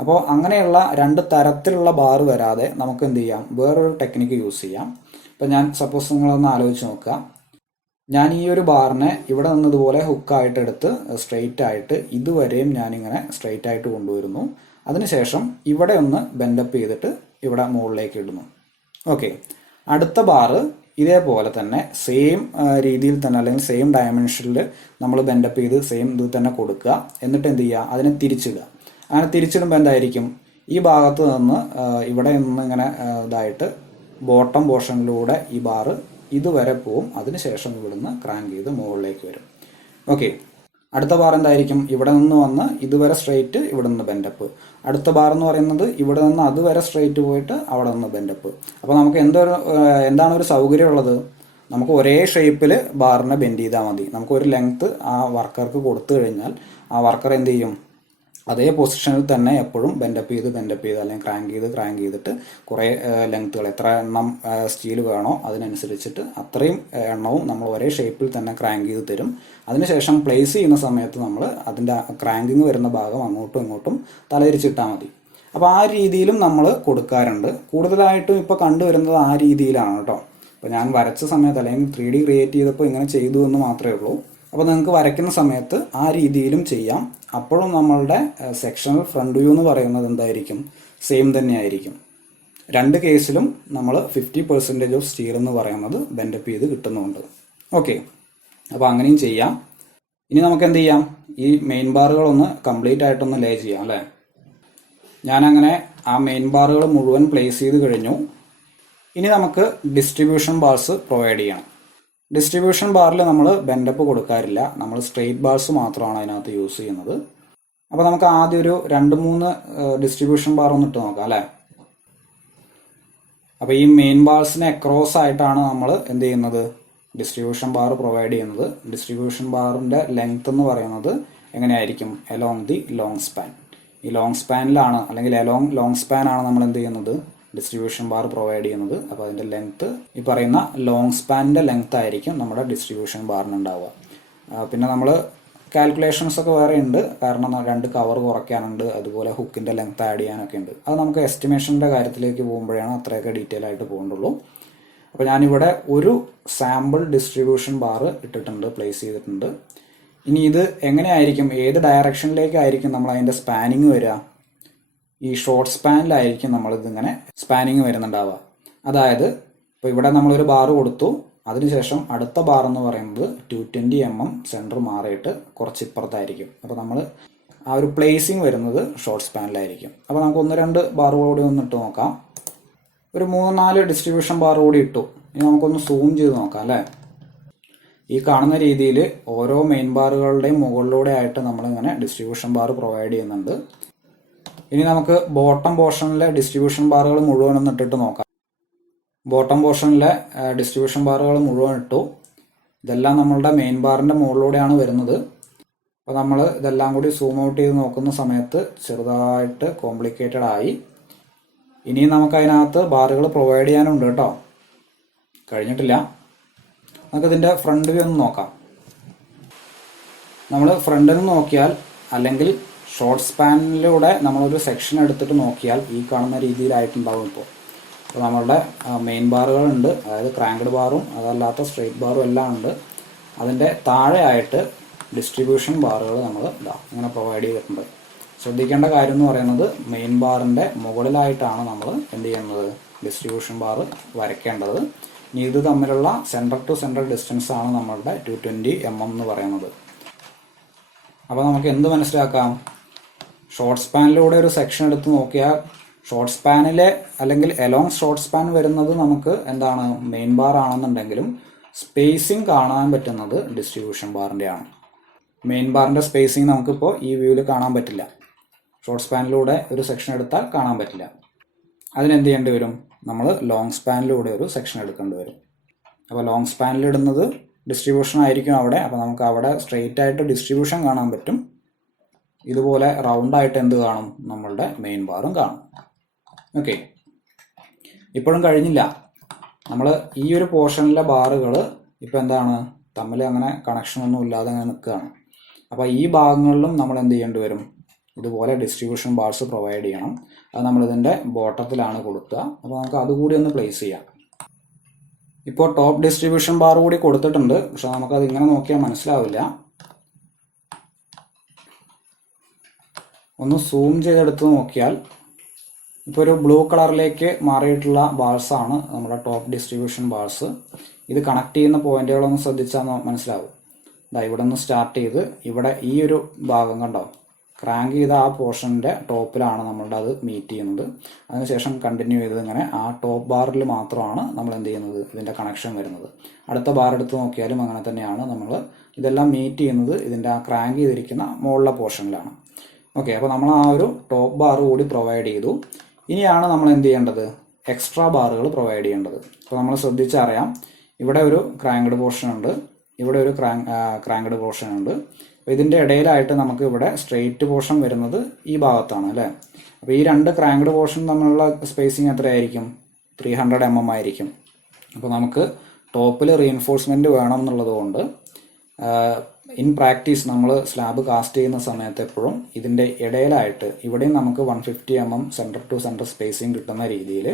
അപ്പോൾ അങ്ങനെയുള്ള രണ്ട് തരത്തിലുള്ള ബാർ വരാതെ നമുക്ക് എന്ത് ചെയ്യാം, വേറൊരു ടെക്നിക്ക് യൂസ് ചെയ്യാം. ഇപ്പോൾ ഞാൻ സപ്പോസ് നിങ്ങളൊന്ന് ആലോചിച്ച് നോക്കുക, ഞാൻ ഈ ഒരു ബാറിനെ ഇവിടെ നിന്ന് ഇതുപോലെ ഹുക്കായിട്ട് എടുത്ത് സ്ട്രെയിറ്റ് ആയിട്ട് ഇതുവരെയും ഞാനിങ്ങനെ സ്ട്രെയിറ്റ് ആയിട്ട് കൊണ്ടുവരുന്നു. അതിനുശേഷം ഇവിടെ ഒന്ന് ബെൻഡപ്പ് ചെയ്തിട്ട് ഇവിടെ മുകളിലേക്ക് ഇടുന്നു. ഓക്കെ, അടുത്ത ബാറ് ഇതേപോലെ തന്നെ സെയിം രീതിയിൽ തന്നെ അല്ലെങ്കിൽ സെയിം ഡയമെൻഷനിൽ നമ്മൾ ബെൻഡപ്പ് ചെയ്ത് സെയിം ഇതിൽ തന്നെ കൊടുക്കുക. എന്നിട്ട് എന്ത് ചെയ്യുക, അതിനെ തിരിച്ചിടുക. അങ്ങനെ തിരിച്ചിടുമ്പോൾ എന്തായിരിക്കും, ഈ ഭാഗത്ത് നിന്ന് ഇവിടെ നിന്ന് ഇങ്ങനെ ഇതായിട്ട് ബോട്ടം പോർഷനിലൂടെ ഈ ബാറ് ഇതുവരെ പോവും. അതിനുശേഷം ഇവിടുന്ന് ക്രാങ്ക് ചെയ്ത് മുകളിലേക്ക് വരും. ഓക്കെ, അടുത്ത ബാർ എന്തായിരിക്കും, ഇവിടെ നിന്ന് വന്ന് ഇതുവരെ സ്ട്രെയിറ്റ്, ഇവിടെ നിന്ന് ബെൻഡപ്പ്. അടുത്ത ബാർ എന്ന് പറയുന്നത് ഇവിടെ നിന്ന് അതുവരെ സ്ട്രെയിറ്റ് പോയിട്ട് അവിടെ നിന്ന് ബെൻഡപ്പ്. അപ്പോൾ നമുക്ക് എന്താണ് ഒരു സൗകര്യമുള്ളത്, നമുക്ക് ഒരേ ഷേപ്പിൽ ബാറിനെ ബെൻഡ് ചെയ്താൽ മതി. നമുക്ക് ഒരു ലെങ്ത്ത് ആ വർക്കർക്ക് കൊടുത്തു കഴിഞ്ഞാൽ ആ വർക്കർ എന്ത് ചെയ്യും, അതേ പൊസിഷനിൽ തന്നെ എപ്പോഴും ബെൻഡപ്പ് ചെയ്ത് അല്ലെങ്കിൽ ക്രാങ്ക് ചെയ്തിട്ട് കുറേ ലെങ്ത്തുകൾ എത്ര എണ്ണം സ്റ്റീൽ വേണോ അതിനനുസരിച്ചിട്ട് അത്രയും എണ്ണവും നമ്മൾ ഒരേ ഷേപ്പിൽ തന്നെ ക്രാങ്ക് ചെയ്ത് തരും. അതിനുശേഷം പ്ലേസ് ചെയ്യുന്ന സമയത്ത് നമ്മൾ അതിൻ്റെ ക്രാങ്കിങ് വരുന്ന ഭാഗം അങ്ങോട്ടും ഇങ്ങോട്ടും തലതിരിച്ചിട്ടാൽ മതി. അപ്പോൾ ആ രീതിയിലും നമ്മൾ കൊടുക്കാറുണ്ട്. കൂടുതലായിട്ടും ഇപ്പോൾ കണ്ടുവരുന്നത് ആ രീതിയിലാണ് കേട്ടോ. ഇപ്പോൾ ഞാൻ വരച്ച സമയത്ത് അല്ലെങ്കിൽ 3D ക്രിയേറ്റ് ചെയ്തപ്പോൾ ഇങ്ങനെ ചെയ്തു എന്ന് മാത്രമേ ഉള്ളൂ. അപ്പോൾ നിങ്ങൾക്ക് വരയ്ക്കുന്ന സമയത്ത് ആ രീതിയിലും ചെയ്യാം. അപ്പോഴും നമ്മളുടെ സെക്ഷണൽ ഫ്രണ്ട് വ്യൂ എന്ന് പറയുന്നത് എന്തായിരിക്കും, സെയിം തന്നെയായിരിക്കും. രണ്ട് കേസിലും നമ്മൾ 50% ഓഫ് സ്റ്റീൽ എന്ന് പറയുന്നത് ബെൻഡപ്പ് ചെയ്ത് കിട്ടുന്നുണ്ട്. ഓക്കെ, അപ്പോൾ അങ്ങനെയും ചെയ്യാം. ഇനി നമുക്ക് എന്ത് ചെയ്യാം, ഈ മെയിൻ ബാറുകളൊന്ന് കംപ്ലീറ്റ് ആയിട്ടൊന്ന് ലേ ചെയ്യാം അല്ലേ. ഞാനങ്ങനെ ആ മെയിൻ ബാറുകൾ മുഴുവൻ പ്ലേസ് ചെയ്ത് കഴിഞ്ഞു. ഇനി നമുക്ക് ഡിസ്ട്രിബ്യൂഷൻ ബാർസ് പ്രൊവൈഡ് ചെയ്യണം. ഡിസ്ട്രിബ്യൂഷൻ ബാറിൽ നമ്മൾ ബെൻഡപ്പ് കൊടുക്കാറില്ല, നമ്മൾ സ്ട്രെയിറ്റ് ബാർസ് മാത്രമാണ് അതിനകത്ത് യൂസ് ചെയ്യുന്നത്. അപ്പോൾ നമുക്ക് ആദ്യം ഒരു 2-3 ഡിസ്ട്രിബ്യൂഷൻ ബാർ ഒന്ന് ഇട്ട് നോക്കാം അല്ലേ. അപ്പോൾ ഈ മെയിൻ ബാർസിന് അക്രോസ് ആയിട്ടാണ് നമ്മൾ എന്ത് ചെയ്യുന്നത്, ഡിസ്ട്രിബ്യൂഷൻ ബാർ പ്രൊവൈഡ് ചെയ്യുന്നത്. ഡിസ്ട്രിബ്യൂഷൻ ബാറിൻ്റെ ലെങ്ത് എന്ന് പറയുന്നത് എങ്ങനെയായിരിക്കും, എലോങ് ദി ലോങ് സ്പാൻ. ഈ ലോങ് സ്പാനിലാണ് അല്ലെങ്കിൽ ലോങ് സ്പാൻ ആണ് നമ്മൾ എന്ത് ചെയ്യുന്നത്, ഡിസ്ട്രിബ്യൂഷൻ ബാർ പ്രൊവൈഡ് ചെയ്യുന്നത്. അപ്പോൾ അതിൻ്റെ ലെങ്ത്ത് ഈ പറയുന്ന ലോങ് സ്പാനിൻ്റെ ലെങ്ത് ആയിരിക്കും നമ്മുടെ ഡിസ്ട്രിബ്യൂഷൻ ബാറിന് ഉണ്ടാവുക. പിന്നെ നമ്മൾ കാൽക്കുലേഷൻസ് ഒക്കെ വേറെ ഉണ്ട്, കാരണം 2 കവർ കുറയ്ക്കാനുണ്ട്, അതുപോലെ ഹുക്കിൻ്റെ ലെങ്ത് ആഡ് ചെയ്യാനൊക്കെ ഉണ്ട്. അത് നമുക്ക് എസ്റ്റിമേഷൻ്റെ കാര്യത്തിലേക്ക് പോകുമ്പോഴാണ് അത്രയൊക്കെ ഡീറ്റെയിൽ ആയിട്ട് പോകണ്ടുള്ളൂ. അപ്പോൾ ഞാനിവിടെ ഒരു സാമ്പിൾ ഡിസ്ട്രിബ്യൂഷൻ ബാർ ഇട്ടിട്ടുണ്ട്, പ്ലേസ് ചെയ്തിട്ടുണ്ട്. ഇനി ഇത് എങ്ങനെയായിരിക്കും, ഏത് ഡയറക്ഷനിലേക്കായിരിക്കും നമ്മൾ അതിൻ്റെ സ്പാനിങ് വരിക, ഈ ഷോർട്ട് സ്പാനിലായിരിക്കും നമ്മളിതിങ്ങനെ സ്പാനിങ് വരുന്നുണ്ടാവുക. അതായത് ഇപ്പോൾ ഇവിടെ നമ്മളൊരു ബാർ കൊടുത്തു, അതിനുശേഷം അടുത്ത ബാർ എന്ന് പറയുന്നത് 220 mm സെൻറ്റർ മാറിയിട്ട് കുറച്ച് ഇപ്പുറത്തായിരിക്കും. അപ്പോൾ നമ്മൾ ആ ഒരു പ്ലേസിങ് വരുന്നത് ഷോർട്ട് സ്പാനിലായിരിക്കും. അപ്പോൾ നമുക്ക് 1-2 ബാറുകൾ കൂടി ഒന്ന് ഇട്ട് നോക്കാം. ഒരു 3-4 ഡിസ്ട്രിബ്യൂഷൻ ബാർ കൂടി ഇട്ടു. ഇനി നമുക്കൊന്ന് സൂം ചെയ്ത് നോക്കാം അല്ലേ. ഈ കാണുന്ന രീതിയിൽ ഓരോ മെയിൻ ബാറുകളുടെയും മുകളിലൂടെ ആയിട്ട് നമ്മളിങ്ങനെ ഡിസ്ട്രിബ്യൂഷൻ ബാർ പ്രൊവൈഡ് ചെയ്യുന്നുണ്ട്. ഇനി നമുക്ക് ബോട്ടം പോർഷനിലെ ഡിസ്ട്രിബ്യൂഷൻ ബാറുകൾ മുഴുവൻ ഇട്ടിട്ട് നോക്കാം. ബോട്ടം പോർഷനിലെ ഡിസ്ട്രിബ്യൂഷൻ ബാറുകൾ മുഴുവൻ ഇട്ടു. ഇതെല്ലാം നമ്മളുടെ മെയിൻ ബാറിൻ്റെ മുകളിലൂടെയാണ് വരുന്നത്. അപ്പോൾ നമ്മൾ ഇതെല്ലാം കൂടി സൂം ഔട്ട് ചെയ്ത് നോക്കുന്ന സമയത്ത് ചെറുതായിട്ട് കോംപ്ലിക്കേറ്റഡ് ആയി. ഇനിയും നമുക്ക് അതിനകത്ത് ബാറുകൾ പ്രൊവൈഡ് ചെയ്യാനുണ്ട് കേട്ടോ, കഴിഞ്ഞിട്ടില്ല. നമുക്കിതിൻ്റെ ഫ്രണ്ട് വ്യൂ ഒന്ന് നോക്കാം. നമ്മൾ ഫ്രണ്ടിൽ നിന്ന് നോക്കിയാൽ അല്ലെങ്കിൽ ഷോർട്ട് സ്പാനിലൂടെ നമ്മളൊരു സെക്ഷൻ എടുത്തിട്ട് നോക്കിയാൽ ഈ കാണുന്ന രീതിയിലായിട്ടുണ്ടാവും. അപ്പോൾ നമ്മളുടെ മെയിൻ ബാറുകളുണ്ട്, അതായത് ക്രാങ്ക്ഡ് ബാറും അതല്ലാത്ത സ്ട്രെയിറ്റ് ബാറും എല്ലാം ഉണ്ട്. അതിൻ്റെ താഴെയായിട്ട് ഡിസ്ട്രിബ്യൂഷൻ ബാറുകൾ നമ്മൾ ഇങ്ങനെ പ്രൊവൈഡ് ചെയ്തിട്ടുണ്ട്. ശ്രദ്ധിക്കേണ്ട കാര്യം എന്ന് പറയുന്നത് മെയിൻ ബാറിൻ്റെ മുകളിലായിട്ടാണ് നമ്മൾ എന്ത് ചെയ്യുന്നത്, ഡിസ്ട്രിബ്യൂഷൻ ബാർ വരയ്ക്കേണ്ടത്. ഇനി ഇത് തമ്മിലുള്ള സെൻറ്റർ ടു സെൻറ്റർ ഡിസ്റ്റൻസ് ആണ് നമ്മളുടെ 220 mm എന്ന് പറയുന്നത്. അപ്പോൾ നമുക്ക് എന്ത് മനസ്സിലാക്കാം, ഷോർട്ട് സ്പാനിലൂടെ ഒരു സെക്ഷൻ എടുത്ത് നോക്കിയാൽ ഷോർട്ട് സ്പാനിലെ അല്ലെങ്കിൽ എലോങ് ഷോർട്ട് സ്പാൻ വരുന്നത് നമുക്ക് എന്താണ് മെയിൻ ബാർ ആണെന്നുണ്ടെങ്കിലും സ്പേസിങ് കാണാൻ പറ്റുന്നത് ഡിസ്ട്രിബ്യൂഷൻ ബാറിൻ്റെ ആണ്. മെയിൻ ബാറിൻ്റെ സ്പേസിങ് നമുക്കിപ്പോൾ ഈ വ്യൂവിൽ കാണാൻ പറ്റില്ല. ഷോർട്ട് സ്പാനിലൂടെ ഒരു സെക്ഷൻ എടുത്താൽ കാണാൻ പറ്റില്ല. അതിനെന്ത് ചെയ്യേണ്ടി വരും, നമ്മൾ ലോങ് സ്പാനിലൂടെ ഒരു സെക്ഷൻ എടുക്കേണ്ടി വരും. അപ്പോൾ ലോങ് സ്പാനിൽ ഇടുന്നത് ഡിസ്ട്രിബ്യൂഷൻ ആയിരിക്കും അവിടെ. അപ്പോൾ നമുക്ക് അവിടെ സ്ട്രെയിറ്റ് ആയിട്ട് ഡിസ്ട്രിബ്യൂഷൻ കാണാൻ പറ്റും. ഇതുപോലെ റൗണ്ടായിട്ട് എന്ത് കാണും, നമ്മളുടെ മെയിൻ ബാറും കാണും. ഓക്കെ, ഇപ്പോഴും കഴിഞ്ഞില്ല. നമ്മൾ ഈ ഒരു പോർഷനിലെ ബാറുകൾ ഇപ്പോൾ എന്താണ് തമ്മിൽ അങ്ങനെ കണക്ഷനൊന്നും ഇല്ലാതെ അങ്ങനെ നിൽക്കുകയാണ്. അപ്പോൾ ഈ ഭാഗങ്ങളിലും നമ്മൾ എന്ത് ചെയ്യേണ്ടി വരും, ഇതുപോലെ ഡിസ്ട്രിബ്യൂഷൻ ബാർസ് പ്രൊവൈഡ് ചെയ്യണം. അത് നമ്മളിതിൻ്റെ ബോട്ടത്തിലാണ് കൊടുക്കുക. അപ്പോൾ നമുക്ക് അതുകൂടി ഒന്ന് പ്ലേസ് ചെയ്യാം. ഇപ്പോൾ ടോപ്പ് ഡിസ്ട്രിബ്യൂഷൻ ബാർ കൂടി കൊടുത്തിട്ടുണ്ട്, പക്ഷെ നമുക്കത് ഇങ്ങനെ നോക്കിയാൽ മനസ്സിലാവില്ല. ഒന്ന് സൂം ചെയ്തെടുത്ത് നോക്കിയാൽ ഇപ്പോൾ ഒരു ബ്ലൂ കളറിലേക്ക് മാറിയിട്ടുള്ള ബാർസാണ് നമ്മുടെ ടോപ്പ് ഡിസ്ട്രിബ്യൂഷൻ ബാർസ്. ഇത് കണക്ട് ചെയ്യുന്ന പോയിന്റുകളൊന്ന് ശ്രദ്ധിച്ചാൽ മനസ്സിലാവും. ഇവിടെ നിന്ന് സ്റ്റാർട്ട് ചെയ്ത് ഇവിടെ ഈ ഒരു ഭാഗം കണ്ടോ, ക്രാങ്ക് ചെയ്ത ആ പോർഷൻ്റെ ടോപ്പിലാണ് നമ്മളുടെ അത് മീറ്റ് ചെയ്യുന്നത്. അതിനുശേഷം കണ്ടിന്യൂ ചെയ്ത് ഇങ്ങനെ ആ ടോപ്പ് ബാറിൽ മാത്രമാണ് നമ്മൾ എന്ത് ചെയ്യുന്നത്, ഇതിൻ്റെ കണക്ഷൻ വരുന്നത്. അടുത്ത ബാർ എടുത്ത് നോക്കിയാലും അങ്ങനെ തന്നെയാണ്. നമ്മൾ ഇതെല്ലാം മീറ്റ് ചെയ്യുന്നത് ഇതിൻ്റെ ആ ക്രാങ്ക് ചെയ്തിരിക്കുന്ന മുകളിലെ പോർഷനിലാണ്. ഓക്കെ, അപ്പോൾ നമ്മൾ ആ ഒരു ടോപ്പ് ബാർ കൂടി പ്രൊവൈഡ് ചെയ്തു. ഇനിയാണ് നമ്മൾ എന്ത് ചെയ്യേണ്ടത്, എക്സ്ട്രാ ബാറുകൾ പ്രൊവൈഡ് ചെയ്യേണ്ടത്. അപ്പോൾ നമ്മൾ ശ്രദ്ധിച്ചറിയാം, ഇവിടെ ഒരു ക്രാങ്ക്ഡ് പോർഷൻ ഉണ്ട്, ഇവിടെ ഒരു ക്രാങ്ക്ഡ് പോർഷൻ ഉണ്ട്. അപ്പോൾ ഇതിൻ്റെ ഇടയിലായിട്ട് നമുക്ക് ഇവിടെ സ്ട്രെയിറ്റ് പോർഷൻ വരുന്നത് ഈ ഭാഗത്താണ് അല്ലേ. അപ്പോൾ ഈ രണ്ട് ക്രാങ്ക്ഡ് പോർഷൻ തമ്മിലുള്ള സ്പേസിങ് എത്രയായിരിക്കും, 300 mm ആയിരിക്കും. അപ്പോൾ നമുക്ക് ടോപ്പിൽ റീഎൻഫോഴ്സ്മെൻറ്റ് വേണം എന്നുള്ളത് കൊണ്ട് ഇൻ പ്രാക്ടീസ് നമ്മൾ സ്ലാബ് കാസ്റ്റ് ചെയ്യുന്ന സമയത്ത് എപ്പോഴും ഇതിൻ്റെ ഇടയിലായിട്ട് ഇവിടെയും നമുക്ക് 150 mm centre to centre spacing കിട്ടുന്ന രീതിയിൽ,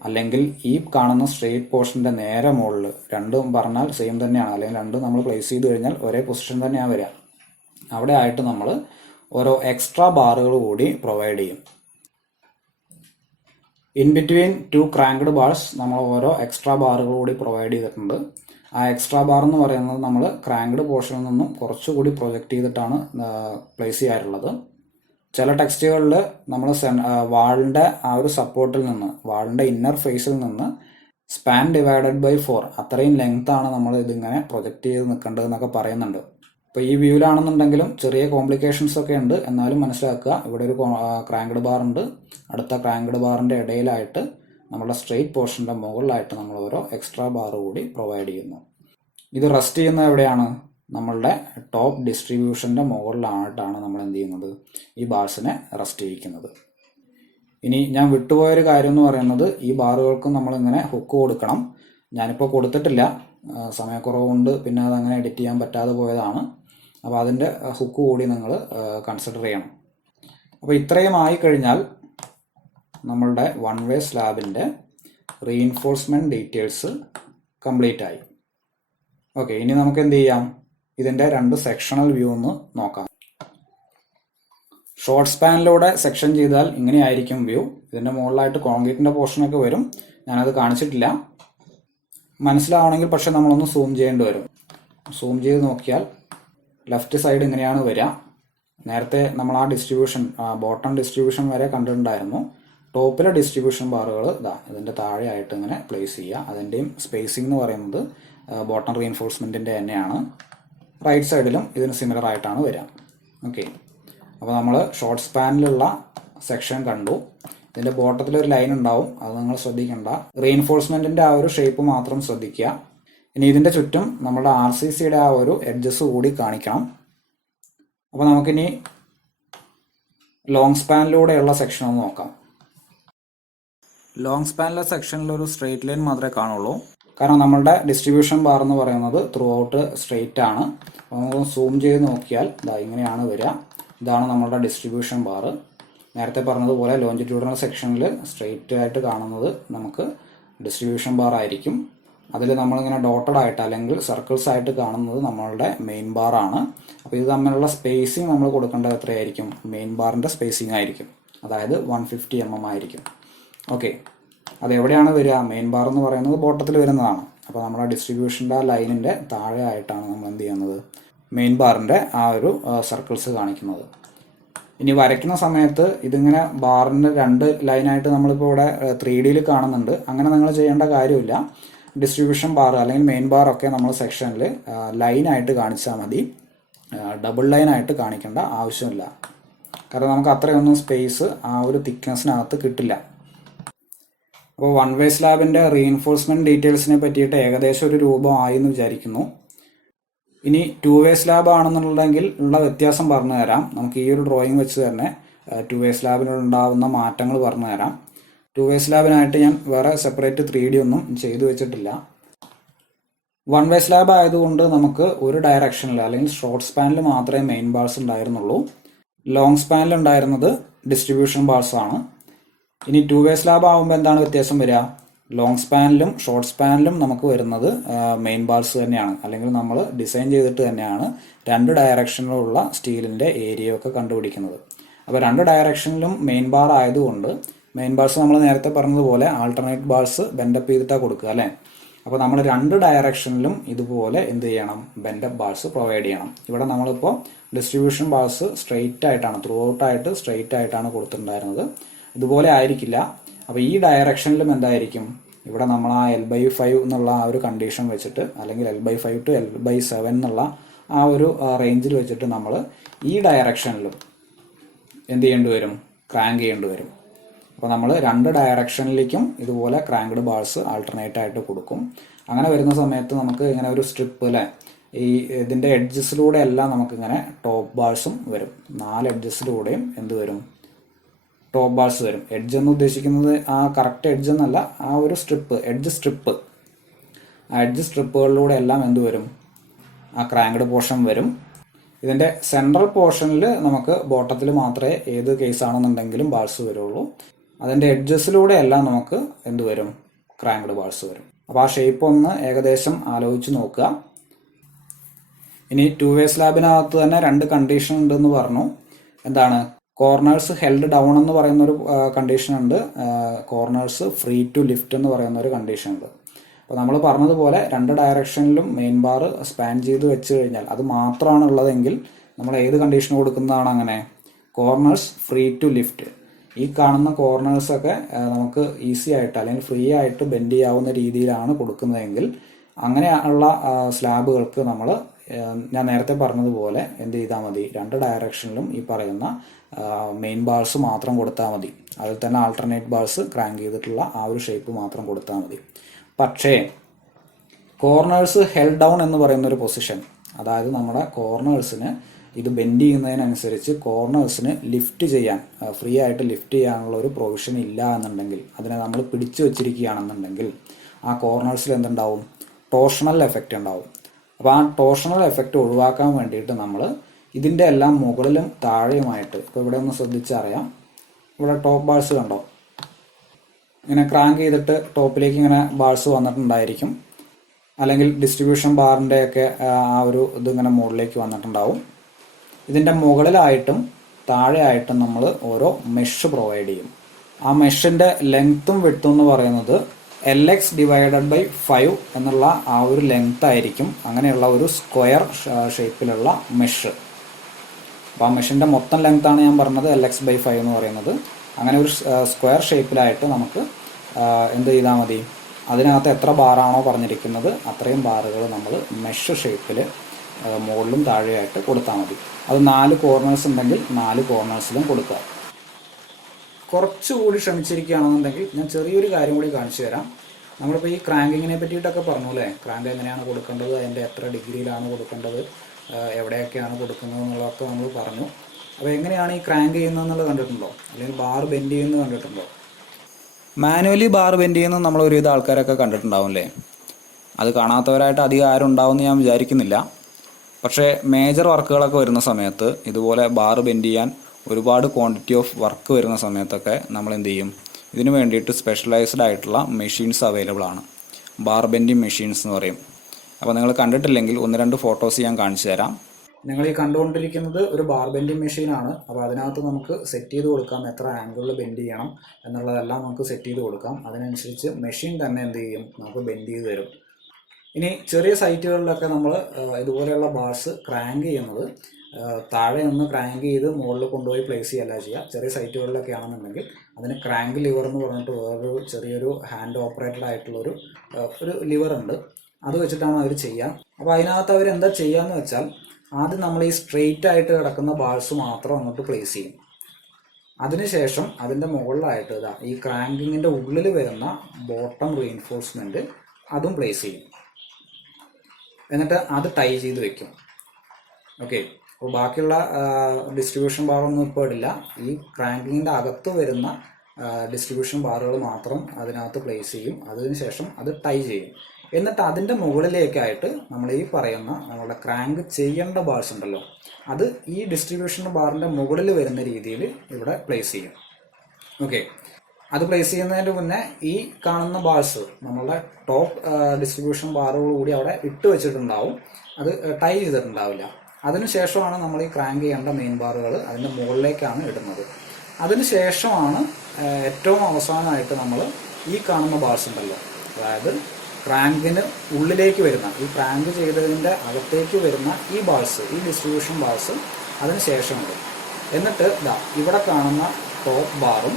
അല്ലെങ്കിൽ ഈ കാണുന്ന സ്ട്രെയിറ്റ് പോർഷൻ്റെ നേരെ മുകളിൽ, രണ്ടും പറഞ്ഞാൽ സെയിം തന്നെയാണ്, അല്ലെങ്കിൽ രണ്ടും നമ്മൾ പ്ലേസ് ചെയ്ത് കഴിഞ്ഞാൽ ഒരേ പൊസിഷൻ തന്നെയാണ് വരിക. അവിടെ ആയിട്ട് നമ്മൾ ഓരോ എക്സ്ട്രാ ബാറുകൾ കൂടി പ്രൊവൈഡ് ചെയ്യും. ഇൻ ബിറ്റ്വീൻ 2 ക്രാങ്ക്ഡ് ബാർസ് നമ്മൾ ഓരോ എക്സ്ട്രാ ബാറുകൾ കൂടി പ്രൊവൈഡ് ചെയ്തിട്ടുണ്ട്. ആ എക്സ്ട്രാ ബാർ എന്ന് പറയുന്നത് നമ്മൾ ക്രാങ്ക്ഡ് പോർഷനിൽ നിന്നും കുറച്ചുകൂടി പ്രൊജക്റ്റ് ചെയ്തിട്ടാണ് പ്ലേസ് ചെയ്യാറുള്ളത്. ചില ടെക്സ്റ്റുകളിൽ നമ്മൾ വാളിൻ്റെ ആ ഒരു സപ്പോർട്ടിൽ നിന്ന്, വാളിൻ്റെ ഇന്നർ ഫേസിൽ നിന്ന് സ്പാൻ ഡിവൈഡഡ് ബൈ 4 അത്രയും ലെങ്ത് ആണ് നമ്മൾ ഇതിങ്ങനെ പ്രൊജക്റ്റ് ചെയ്ത് നിൽക്കേണ്ടത് എന്നൊക്കെ പറയുന്നുണ്ട്. ഇപ്പോൾ ഈ വ്യൂവിലാണെന്നുണ്ടെങ്കിലും ചെറിയ കോംപ്ലിക്കേഷൻസ് ഒക്കെ ഉണ്ട്. എന്നാലും മനസ്സിലാക്കുക, ഇവിടെ ഒരു ക്രാങ്ക്ഡ് ബാർ ഉണ്ട്, അടുത്ത ക്രാങ്ക്ഡ് ബാറിൻ്റെ ഇടയിലായിട്ട് നമ്മുടെ സ്ട്രെയിറ്റ് പോർഷൻ്റെ മുകളിലായിട്ട് നമ്മൾ ഓരോ എക്സ്ട്രാ ബാർ കൂടി പ്രൊവൈഡ് ചെയ്യുന്നു. ഇത് റെസ്റ്റ് ചെയ്യുന്നത് എവിടെയാണ്, നമ്മളുടെ ടോപ്പ് ഡിസ്ട്രിബ്യൂഷൻ്റെ മുകളിലായിട്ടാണ് നമ്മൾ എന്ത് ചെയ്യുന്നത്, ഈ ബാർസിനെ റെസ്റ്റ് ചെയ്യിക്കുന്നത്. ഇനി ഞാൻ വിട്ടുപോയൊരു കാര്യം എന്ന് പറയുന്നത്, ഈ ബാറുകൾക്ക് നമ്മളിങ്ങനെ ഹുക്ക് കൊടുക്കണം. ഞാനിപ്പോൾ കൊടുത്തിട്ടില്ല, സമയക്കുറവ് കൊണ്ട് പിന്നെ അതങ്ങനെ എഡിറ്റ് ചെയ്യാൻ പറ്റാതെ പോയതാണ്. അപ്പോൾ അതിൻ്റെ ഹുക്ക് കൂടി നിങ്ങൾ കൺസിഡർ ചെയ്യണം. അപ്പോൾ ഇത്രയും ആയിക്കഴിഞ്ഞാൽ നമ്മളുടെ വൺ വേ സ്ലാബിൻ്റെ റീഇൻഫോഴ്സ്മെൻറ്റ് ഡീറ്റെയിൽസ് കംപ്ലീറ്റ് ആയി. ഓക്കെ, ഇനി നമുക്ക് എന്ത് ചെയ്യാം, ഇതിൻ്റെ 2 സെക്ഷണൽ വ്യൂ ഒന്ന് നോക്കാം. ഷോർട്ട് സ്പാനിലൂടെ സെക്ഷൻ ചെയ്താൽ ഇങ്ങനെയായിരിക്കും വ്യൂ. ഇതിൻ്റെ മുകളിലായിട്ട് കോൺക്രീറ്റിൻ്റെ പോർഷനൊക്കെ വരും. ഞാനത് കാണിച്ചിട്ടില്ല, മനസ്സിലാവണമെങ്കിൽ പക്ഷെ നമ്മളൊന്ന് സൂം ചെയ്യേണ്ടി വരും. സൂം ചെയ്ത് നോക്കിയാൽ ലെഫ്റ്റ് സൈഡ് ഇങ്ങനെയാണ് വരിക. നേരത്തെ നമ്മൾ ആ ഡിസ്ട്രിബ്യൂഷൻ, ബോട്ടം ഡിസ്ട്രിബ്യൂഷൻ വരെ കണ്ടിട്ടുണ്ടായിരുന്നു. ടോപ്പിലെ ഡിസ്ട്രിബ്യൂഷൻ ബാറുകൾ ഇതിൻ്റെ താഴെയായിട്ട് ഇങ്ങനെ പ്ലേസ് ചെയ്യുക. അതിൻ്റെയും സ്പേസിംഗ് എന്ന് പറയുന്നത് ബോട്ടം റീഎൻഫോഴ്സ്മെൻറ്റിൻ്റെ തന്നെയാണ്. റൈറ്റ് സൈഡിലും ഇതിന് സിമിലർ ആയിട്ടാണ് വരിക. ഓക്കെ, അപ്പോൾ നമ്മൾ ഷോർട്ട് സ്പാനിലുള്ള സെക്ഷൻ കണ്ടു. ഇതിൻ്റെ ബോട്ടത്തിലൊരു ലൈൻ ഉണ്ടാവും, അത് നിങ്ങൾ ശ്രദ്ധിക്കേണ്ട. റീഎൻഫോഴ്സ്മെൻറ്റിൻ്റെ ആ ഒരു ഷേപ്പ് മാത്രം ശ്രദ്ധിക്കുക. ഇനി ഇതിൻ്റെ ചുറ്റും നമ്മുടെ RCCയുടെ ആ ഒരു എഡ്ജസ് കൂടി കാണിക്കണം. അപ്പോൾ നമുക്കിനി ലോങ് സ്പാനിലൂടെയുള്ള സെക്ഷൻ ഒന്ന് നോക്കാം. ലോങ് സ്പാനിലെ സെക്ഷനിൽ ഒരു സ്ട്രെയിറ്റ് ലൈൻ മാത്രമേ കാണുള്ളൂ, കാരണം നമ്മളുടെ ഡിസ്ട്രിബ്യൂഷൻ ബാർ എന്ന് പറയുന്നത് ത്രൂ ഔട്ട് സ്ട്രെയിറ്റ് ആണ്. അപ്പോൾ നമുക്ക് സൂം ചെയ്ത് നോക്കിയാൽ ഇങ്ങനെയാണ് വരിക. ഇതാണ് നമ്മളുടെ ഡിസ്ട്രിബ്യൂഷൻ ബാർ. നേരത്തെ പറഞ്ഞതുപോലെ ലോഞ്ചിറ്റ്യൂഡിനൽ സെക്ഷനിൽ സ്ട്രെയിറ്റ് ആയിട്ട് കാണുന്നത് നമുക്ക് ഡിസ്ട്രിബ്യൂഷൻ ബാർ ആയിരിക്കും. അതിൽ നമ്മളിങ്ങനെ ഡോട്ടഡ് ആയിട്ട് അല്ലെങ്കിൽ സർക്കിൾസ് ആയിട്ട് കാണുന്നത് നമ്മളുടെ മെയിൻ ബാറാണ്. അപ്പോൾ ഇത് തമ്മിലുള്ള സ്പേസിങ് നമ്മൾ കൊടുക്കേണ്ടത് എത്രയായിരിക്കും? മെയിൻ ബാറിൻ്റെ സ്പേസിങ് ആയിരിക്കും, അതായത് 150 mm ആയിരിക്കും. ഓക്കെ, അതെവിടെയാണ് വരിക? മെയിൻ ബാർ എന്ന് പറയുന്നത് ബോട്ടത്തിൽ വരുന്നതാണ്. അപ്പോൾ നമ്മുടെ ഡിസ്ട്രിബ്യൂഷൻ്റെ ആ ലൈനിൻ്റെ താഴെ ആയിട്ടാണ് നമ്മൾ എന്ത് ചെയ്യുന്നത്? മെയിൻ ബാറിൻ്റെ ആ ഒരു സർക്കിൾസ് കാണിക്കുന്നത്. ഇനി വരയ്ക്കുന്ന സമയത്ത് ഇതിങ്ങനെ ബാറിൻ്റെ 2 ലൈനായിട്ട് നമ്മളിപ്പോൾ ഇവിടെ 3D കാണുന്നുണ്ട്. അങ്ങനെ നിങ്ങൾ ചെയ്യേണ്ട കാര്യമില്ല. ഡിസ്ട്രിബ്യൂഷൻ ബാർ അല്ലെങ്കിൽ മെയിൻ ബാറൊക്കെ നമ്മൾ സെക്ഷനിൽ ലൈനായിട്ട് കാണിച്ചാൽ മതി, ഡബിൾ ലൈനായിട്ട് കാണിക്കേണ്ട ആവശ്യമില്ല. കാരണം നമുക്ക് അത്രയൊന്നും സ്പേസ് ആ ഒരു തിക്നെസ്സിനകത്ത് കിട്ടില്ല. അപ്പോൾ വൺ വേ സ്ലാബിൻ്റെ റീഇൻഫോഴ്സ്മെൻറ്റ് ഡീറ്റെയിൽസിനെ പറ്റിയിട്ട് ഏകദേശം ഒരു രൂപമായി എന്ന് വിചാരിക്കുന്നു. ഇനി 2 വേ സ്ലാബ് ആണെന്നുണ്ടെങ്കിൽ ഉള്ള വ്യത്യാസം പറഞ്ഞു തരാം. നമുക്ക് ഈ ഒരു ഡ്രോയിങ് വെച്ച് തന്നെ 2 വേ സ്ലാബിനുണ്ടാകുന്ന മാറ്റങ്ങൾ പറഞ്ഞു തരാം. 2 വേ സ്ലാബിനായിട്ട് ഞാൻ വേറെ സെപ്പറേറ്റ് 3D ഒന്നും ചെയ്തു വെച്ചിട്ടില്ല. 1 വേ സ്ലാബ് ആയതുകൊണ്ട് നമുക്ക് ഒരു ഡയറക്ഷനിൽ അല്ലെങ്കിൽ ഷോർട്ട് സ്പാനിൽ മാത്രമേ മെയിൻ ബാർസ് ഉണ്ടായിരുന്നുള്ളൂ. ലോങ് സ്പാനിൽ ഉണ്ടായിരുന്നത് ഡിസ്ട്രിബ്യൂഷൻ ബാർസ് ആണ്. ഇനി 2 വേ സ്ലാബ് ആകുമ്പോൾ എന്താണ് വ്യത്യാസം വരിക? ലോങ് സ്പാനിലും ഷോർട്ട് സ്പാനിലും നമുക്ക് വരുന്നത് മെയിൻ ബാർസ് തന്നെയാണ്, അല്ലെങ്കിൽ നമ്മൾ ഡിസൈൻ ചെയ്തിട്ട് തന്നെയാണ് 2 ഡയറക്ഷനിലുള്ള സ്റ്റീലിൻ്റെ ഏരിയ ഒക്കെ കണ്ടുപിടിക്കുന്നത്. അപ്പോൾ 2 ഡയറക്ഷനിലും മെയിൻ ബാർ ആയതുകൊണ്ട് മെയിൻ ബാർസ് നമ്മൾ നേരത്തെ പറഞ്ഞതുപോലെ ആൾട്ടർനേറ്റ് ബാർസ് ബെൻഡപ്പ് ചെയ്തിട്ടാണ് കൊടുക്കുക അല്ലേ. അപ്പോൾ നമ്മൾ 2 ഡയറക്ഷനിലും ഇതുപോലെ എന്ത് ചെയ്യണം? ബെൻഡപ്പ് ബാർസ് പ്രൊവൈഡ് ചെയ്യണം. ഇവിടെ നമ്മളിപ്പോൾ ഡിസ്ട്രിബ്യൂഷൻ ബാർസ് സ്ട്രെയിറ്റ് ആയിട്ടാണ്, ത്രൂ ഔട്ടായിട്ട് സ്ട്രെയിറ്റ് ആയിട്ടാണ് കൊടുത്തിട്ടുണ്ടായിരുന്നത്. ഇതുപോലെ ആയിരിക്കില്ല. അപ്പോൾ ഈ ഡയറക്ഷനിലും എന്തായിരിക്കും? ഇവിടെ നമ്മൾ ആ L/5 എന്നുള്ള ആ ഒരു കണ്ടീഷൻ വെച്ചിട്ട്, അല്ലെങ്കിൽ L/5 to L/7 എന്നുള്ള ആ ഒരു റേഞ്ചിൽ വെച്ചിട്ട് നമ്മൾ ഈ ഡയറക്ഷനിലും എന്ത് ചെയ്യേണ്ടി വരും? ക്രാങ്ക് ചെയ്യേണ്ടി വരും. അപ്പോൾ നമ്മൾ 2 ഡയറക്ഷനിലേക്കും ഇതുപോലെ ക്രാങ്ക്ഡ് ബാർസ് ആൾട്ടർനേറ്റ് ആയിട്ട് കൊടുക്കും. അങ്ങനെ വരുന്ന സമയത്ത് നമുക്ക് ഇങ്ങനെ ഒരു സ്ട്രിപ്പ് അല്ലേ, ഈ ഇതിൻ്റെ എഡ്ജസിലൂടെ എല്ലാം നമുക്കിങ്ങനെ ടോപ്പ് ബാർസും വരും. 4 എഡ്ജസിലൂടെയും എന്ത് വരും? ടോപ്പ് ബാർസ് വരും. എഡ്ജ് എന്ന് ഉദ്ദേശിക്കുന്നത് ആ കറക്റ്റ് എഡ്ജ് എന്നല്ല, ആ ഒരു സ്ട്രിപ്പ്, എഡ്ജ് സ്ട്രിപ്പ്. ആ എഡ്ജ് സ്ട്രിപ്പുകളിലൂടെ എല്ലാം എന്ത് വരും? ആ ക്രാങ്ക്ഡ് പോർഷൻ വരും. ഇതിൻ്റെ സെൻട്രൽ പോർഷനിൽ നമുക്ക് ബോട്ടത്തിൽ മാത്രമേ ഏത് കേസാണെന്നുണ്ടെങ്കിലും ബാർസ് വരുള്ളൂ. അതിൻ്റെ എഡ്ജസിലൂടെ എല്ലാം നമുക്ക് എന്ത് വരും? ക്രാങ്ക്ഡ് ബാർസ് വരും. അപ്പോൾ ആ ഷേപ്പ് ഒന്ന് ഏകദേശം ആലോചിച്ച് നോക്കുക. ഇനി 2 വേ സ്ലാബിനകത്ത് തന്നെ 2 കണ്ടീഷൻ ഉണ്ടെന്ന് പറഞ്ഞു. എന്താണ്? കോർണേഴ്സ് ഹെൽഡ് ഡൗൺ എന്ന് പറയുന്ന ഒരു കണ്ടീഷൻ ഉണ്ട്, കോർണേഴ്സ് ഫ്രീ ടു ലിഫ്റ്റ് എന്ന് പറയുന്ന ഒരു കണ്ടീഷൻ ഉണ്ട്. അപ്പോൾ നമ്മൾ പറഞ്ഞതുപോലെ 2 ഡയറക്ഷനിലും മെയിൻ ബാർ സ്പാൻ ചെയ്ത് വെച്ച് കഴിഞ്ഞാൽ, അത് മാത്രമാണ് ഉള്ളതെങ്കിൽ നമ്മൾ ഏത് കണ്ടീഷൻ കൊടുക്കുന്നതാണ്? അങ്ങനെ കോർണേഴ്സ് ഫ്രീ ടു ലിഫ്റ്റ്. ഈ കാണുന്ന കോർണേഴ്സൊക്കെ നമുക്ക് ഈസി ആയിട്ട് അല്ലെങ്കിൽ ഫ്രീ ആയിട്ട് ബെൻഡ് ചെയ്യാവുന്ന രീതിയിലാണ് കൊടുക്കുന്നതെങ്കിൽ അങ്ങനെയുള്ള സ്ലാബുകൾക്ക് നമ്മൾ ഞാൻ നേരത്തെ പറഞ്ഞതുപോലെ എന്ത് ചെയ്താൽ മതി? 2 ഡയറക്ഷനിലും ഈ പറയുന്ന മെയിൻ ബാർസ് മാത്രം കൊടുത്താൽ മതി. അതിൽ തന്നെ ആൾട്ടർനേറ്റ് ബാർസ് ക്രാങ്ക് ചെയ്തിട്ടുള്ള ആ ഒരു ഷേപ്പ് മാത്രം കൊടുത്താൽ മതി. പക്ഷേ കോർണേഴ്സ് ഹെൽഡ് ഡൗൺ എന്ന് പറയുന്ന ഒരു പൊസിഷൻ, അതായത് നമ്മുടെ കോർണേഴ്സിന് ഇത് ബെൻഡ് ചെയ്യുന്നതിനനുസരിച്ച് കോർണേഴ്സിന് ലിഫ്റ്റ് ചെയ്യാൻ, ഫ്രീ ആയിട്ട് ലിഫ്റ്റ് ചെയ്യാനുള്ള ഒരു പ്രൊവിഷൻ ഇല്ല എന്നുണ്ടെങ്കിൽ, അതിനെ നമ്മൾ പിടിച്ചു വെച്ചിരിക്കുകയാണെന്നുണ്ടെങ്കിൽ ആ കോർണേഴ്സിൽ എന്തുണ്ടാവും? ടോർഷണൽ എഫക്റ്റ് ഉണ്ടാവും. അപ്പോൾ ആ ടോർഷണൽ എഫക്റ്റ് ഒഴിവാക്കാൻ വേണ്ടിയിട്ട് നമ്മൾ ഇതിൻ്റെ എല്ലാം മുകളിലും താഴെയുമായിട്ട്, ഇപ്പോൾ ഇവിടെ ഒന്ന് ശ്രദ്ധിച്ചറിയാം, ഇവിടെ ടോപ്പ് ബാർസ് കണ്ടോ? ഇങ്ങനെ ക്രാങ്ക് ചെയ്തിട്ട് ടോപ്പിലേക്ക് ഇങ്ങനെ ബാർസ് വന്നിട്ടുണ്ടായിരിക്കും, അല്ലെങ്കിൽ ഡിസ്ട്രിബ്യൂഷൻ ബാറിൻ്റെയൊക്കെ ആ ഒരു ഇതിങ്ങനെ മുകളിലേക്ക് വന്നിട്ടുണ്ടാവും. ഇതിൻ്റെ മുകളിലായിട്ടും താഴെയായിട്ടും നമ്മൾ ഓരോ മെഷ് പ്രൊവൈഡ് ചെയ്യും. ആ മെഷിൻ്റെ ലെങ്ത്തും വിഡ്ത്തും എന്ന് പറയുന്നത് LX / 5 എന്നുള്ള ആ ഒരു ലെങ്ത് ആയിരിക്കും. അങ്ങനെയുള്ള ഒരു സ്ക്വയർ ഷേപ്പിലുള്ള മെഷ്. അപ്പോൾ ആ മെഷിൻ്റെ മൊത്തം ലെങ്ത്താണ് ഞാൻ പറഞ്ഞത് LX / 5 എന്ന് പറയുന്നത്. അങ്ങനെ ഒരു സ്ക്വയർ ഷേപ്പിലായിട്ട് നമുക്ക് എന്ത് ചെയ്താൽ മതി? അതിനകത്ത് എത്ര ബാറാണോ പറഞ്ഞിരിക്കുന്നത് അത്രയും ബാറുകൾ നമ്മൾ മെഷ് ഷേപ്പിൽ മുകളിലും താഴെയായിട്ട് കൊടുത്താൽ മതി. അത് 4 കോർണേഴ്സ് ഉണ്ടെങ്കിൽ 4 കോർണേഴ്സിലും കൊടുക്കുക. കുറച്ചുകൂടി ശ്രമിച്ചിരിക്കുകയാണെന്നുണ്ടെങ്കിൽ ഞാൻ ചെറിയൊരു കാര്യം കൂടി കാണിച്ചു തരാം. നമ്മളിപ്പോൾ ഈ ക്രാങ്കിങ്ങിനെ പറ്റിയിട്ടൊക്കെ പറഞ്ഞു അല്ലേ, ക്രാങ്ക് എങ്ങനെയാണ് കൊടുക്കേണ്ടത്, അതിൻ്റെ എത്ര ഡിഗ്രിയിലാണ് കൊടുക്കേണ്ടത്, എവിടെയൊക്കെയാണ് കൊടുക്കുന്നത് എന്നുള്ളതൊക്കെ നമ്മൾ പറഞ്ഞു. അപ്പോൾ എങ്ങനെയാണ് ഈ ക്രാങ്ക് ചെയ്യുന്നത് എന്നുള്ളത് കണ്ടിട്ടുണ്ടോ? അല്ലെങ്കിൽ ബാർ ബെൻഡ് ചെയ്യുന്നത് കണ്ടിട്ടുണ്ടോ? മാനുവലി ബാർ ബെൻഡ് ചെയ്യുന്നത് നമ്മൾ ഒരുവിധ ആൾക്കാരൊക്കെ കണ്ടിട്ടുണ്ടാവും അല്ലേ. അത് കാണാത്തവരായിട്ട് അധികം ആരും ഉണ്ടാവുമെന്ന് ഞാൻ വിചാരിക്കുന്നില്ല. പക്ഷേ മേജർ വർക്കുകളൊക്കെ വരുന്ന സമയത്ത് ഇതുപോലെ ബാർ ബെൻഡ് ചെയ്യാൻ ഒരുപാട് ക്വാണ്ടിറ്റി ഓഫ് വർക്ക് വരുന്ന സമയത്തൊക്കെ നമ്മൾ എന്ത് ചെയ്യും? ഇതിനു വേണ്ടിയിട്ട് സ്പെഷ്യലൈസ്ഡ് ആയിട്ടുള്ള മെഷീൻസ് അവൈലബിൾ ആണ്. ബാർ ബെൻഡിങ് മെഷീൻസ് എന്ന് പറയും. അപ്പോൾ നിങ്ങൾ കണ്ടിട്ടില്ലെങ്കിൽ 1-2 ഫോട്ടോസ് ഞാൻ കാണിച്ചു തരാം. നിങ്ങൾ ഈ കണ്ടുകൊണ്ടിരിക്കുന്നത് ഒരു ബാർ ബെൻഡിങ് മെഷീനാണ്. അപ്പോൾ അതിനകത്ത് നമുക്ക് സെറ്റ് ചെയ്ത് കൊടുക്കാം എത്ര ആംഗിളിൽ ബെൻഡ് ചെയ്യണം എന്നുള്ളതെല്ലാം നമുക്ക് സെറ്റ് ചെയ്ത് കൊടുക്കാം. അതിനനുസരിച്ച് മെഷീൻ തന്നെ എന്ത് ചെയ്യും, നമുക്ക് ബെൻഡ് ചെയ്ത് തരും. ഇനി ചെറിയ സൈറ്റുകളിലൊക്കെ നമ്മൾ ഇതുപോലെയുള്ള ബാർസ് ക്രാങ്ക് ചെയ്യുന്നത് താഴെ നിന്ന് ക്രാങ്ക് ചെയ്ത് മുകളിൽ കൊണ്ടുപോയി പ്ലേസ് ചെയ്യല്ല ചെയ്യുക. ചെറിയ സൈറ്റുകളിലൊക്കെ ആണെന്നുണ്ടെങ്കിൽ അതിന് ക്രാങ്ക് ലിവർ എന്ന് പറഞ്ഞിട്ട് വേറൊരു ചെറിയൊരു ഹാൻഡ് ഓപ്പറേറ്റഡ് ആയിട്ടുള്ളൊരു ലിവർ ഉണ്ട്. അത് വെച്ചിട്ടാണ് അവർ ചെയ്യുക. അപ്പോൾ അതിനകത്ത് അവർ എന്താ ചെയ്യുകയെന്ന് വെച്ചാൽ ആദ്യം നമ്മൾ ഈ സ്ട്രെയിറ്റ് ആയിട്ട് കിടക്കുന്ന ബാൾസ് മാത്രം അങ്ങോട്ട് പ്ലേസ് ചെയ്യും. അതിനുശേഷം അതിൻ്റെ മുകളിലായിട്ട് ഈ ക്രാങ്കിങ്ങിൻ്റെ ഉള്ളിൽ വരുന്ന ബോട്ടം റീഇൻഫോഴ്സ്മെൻറ്റ് അതും പ്ലേസ് ചെയ്യും. എന്നിട്ട് അത് ടൈ ചെയ്ത് വെക്കും. ഓക്കെ, അപ്പോൾ ബാക്കിയുള്ള ഡിസ്ട്രിബ്യൂഷൻ ബാറൊന്നും ഇപ്പോൾ ഇടില്ല. ഈ ക്രാങ്കിങ്ങിൻ്റെ അകത്ത് വരുന്ന ഡിസ്ട്രിബ്യൂഷൻ ബാറുകൾ മാത്രം അതിനകത്ത് പ്ലേസ് ചെയ്യും. അതിനുശേഷം അത് ടൈ ചെയ്യും. എന്നിട്ട് അതിൻ്റെ മുകളിലേക്കായിട്ട് നമ്മൾ ഈ പറയുന്ന നമ്മളുടെ ക്രാങ്ക് ചെയ്യേണ്ട ബാർസ് ഉണ്ടല്ലോ, അത് ഈ ഡിസ്ട്രിബ്യൂഷൻ ബാറിൻ്റെ മുകളിൽ വരുന്ന രീതിയിൽ ഇവിടെ പ്ലേസ് ചെയ്യും. ഓക്കെ, അത് പ്ലേസ് ചെയ്യുന്നതിന് മുന്നേ ഈ കാണുന്ന ബാർസ് നമ്മളുടെ ടോപ്പ് ഡിസ്ട്രിബ്യൂഷൻ ബാറുകൾ കൂടി അവിടെ ഇട്ട് വെച്ചിട്ടുണ്ടാവും. അത് ടൈ ചെയ്തിട്ടുണ്ടാവില്ല. അതിനുശേഷമാണ് നമ്മൾ ഈ ക്രാങ്ക് ചെയ്യേണ്ട മെയിൻ ബാറുകൾ അതിൻ്റെ മുകളിലേക്കാണ് ഇടുന്നത്. അതിനുശേഷമാണ് ഏറ്റവും അവസാനമായിട്ട് നമ്മൾ ഈ കാണുന്ന ബാർസ് ഉണ്ടല്ലോ, അതായത് ക്രാങ്കിന് ഉള്ളിലേക്ക് വരുന്ന ഈ ക്രാങ്ക് ചെയ്തതിൻ്റെ അകത്തേക്ക് വരുന്ന ഈ ബാൾസ്, ഈ ഡിസ്ട്രിബ്യൂഷൻ ബാൾസ് അതിന് ശേഷമുണ്ട്. എന്നിട്ട് ഇവിടെ കാണുന്ന ടോപ്പ് ബാറും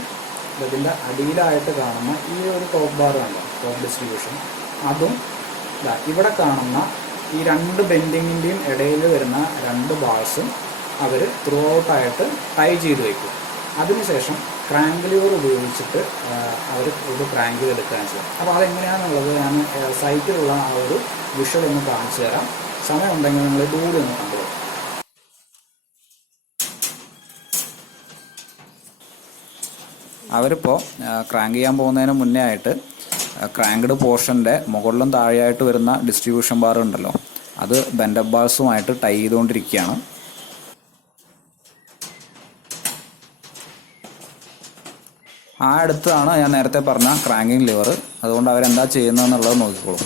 ഇതിൻ്റെ അടിയിലായിട്ട് കാണുന്ന ഈ ഒരു ടോപ്പ് ബാർ കണ്ടോ, ടോപ്പ് ഡിസ്ട്രിബ്യൂഷൻ, അതും ഇവിടെ കാണുന്ന ഈ 2 ബെൻഡിങ്ങിൻ്റെയും ഇടയിൽ വരുന്ന 2 ബാൾസും അവർ ത്രൂ ഔട്ടായിട്ട് ടൈ ചെയ്ത് വയ്ക്കും. അതിനുശേഷം ക്രാങ്ക് ലിവർ ഉപയോഗിച്ചിട്ട് അവർ ഇത് ക്രാങ്ക് ചെയ്തെടുക്കുകയാണ് ചെയ്യുക. അപ്പോൾ അതെങ്ങനെയാണെന്നുള്ളത് ഞാൻ സൈറ്റിലുള്ള ആ ഒരു വിഷ്വൽ ഒന്ന് കാണിച്ചു തരാം. സമയമുണ്ടെങ്കിൽ നിങ്ങൾ ഇതുകൂടി ഒന്ന് കണ്ടുപോകും. അവരിപ്പോൾ ക്രാങ്ക് ചെയ്യാൻ പോകുന്നതിന് മുന്നേ ആയിട്ട് ക്രാങ്ക്ഡ് പോർഷൻ്റെ മുകളിലും താഴെയായിട്ട് വരുന്ന ഡിസ്ട്രിബ്യൂഷൻ ബാർ ഉണ്ടല്ലോ, അത് ബെൻഡപ്പ് ബാർസുമായിട്ട് ടൈ ചെയ്തുകൊണ്ടിരിക്കുകയാണ്. ആ അടുത്താണ് ഞാൻ നേരത്തെ പറഞ്ഞ ക്രാങ്കിങ് ലിവർ. അതുകൊണ്ട് അവരെന്താ ചെയ്യുന്നതെന്നുള്ളത് നോക്കിക്കോളൂ.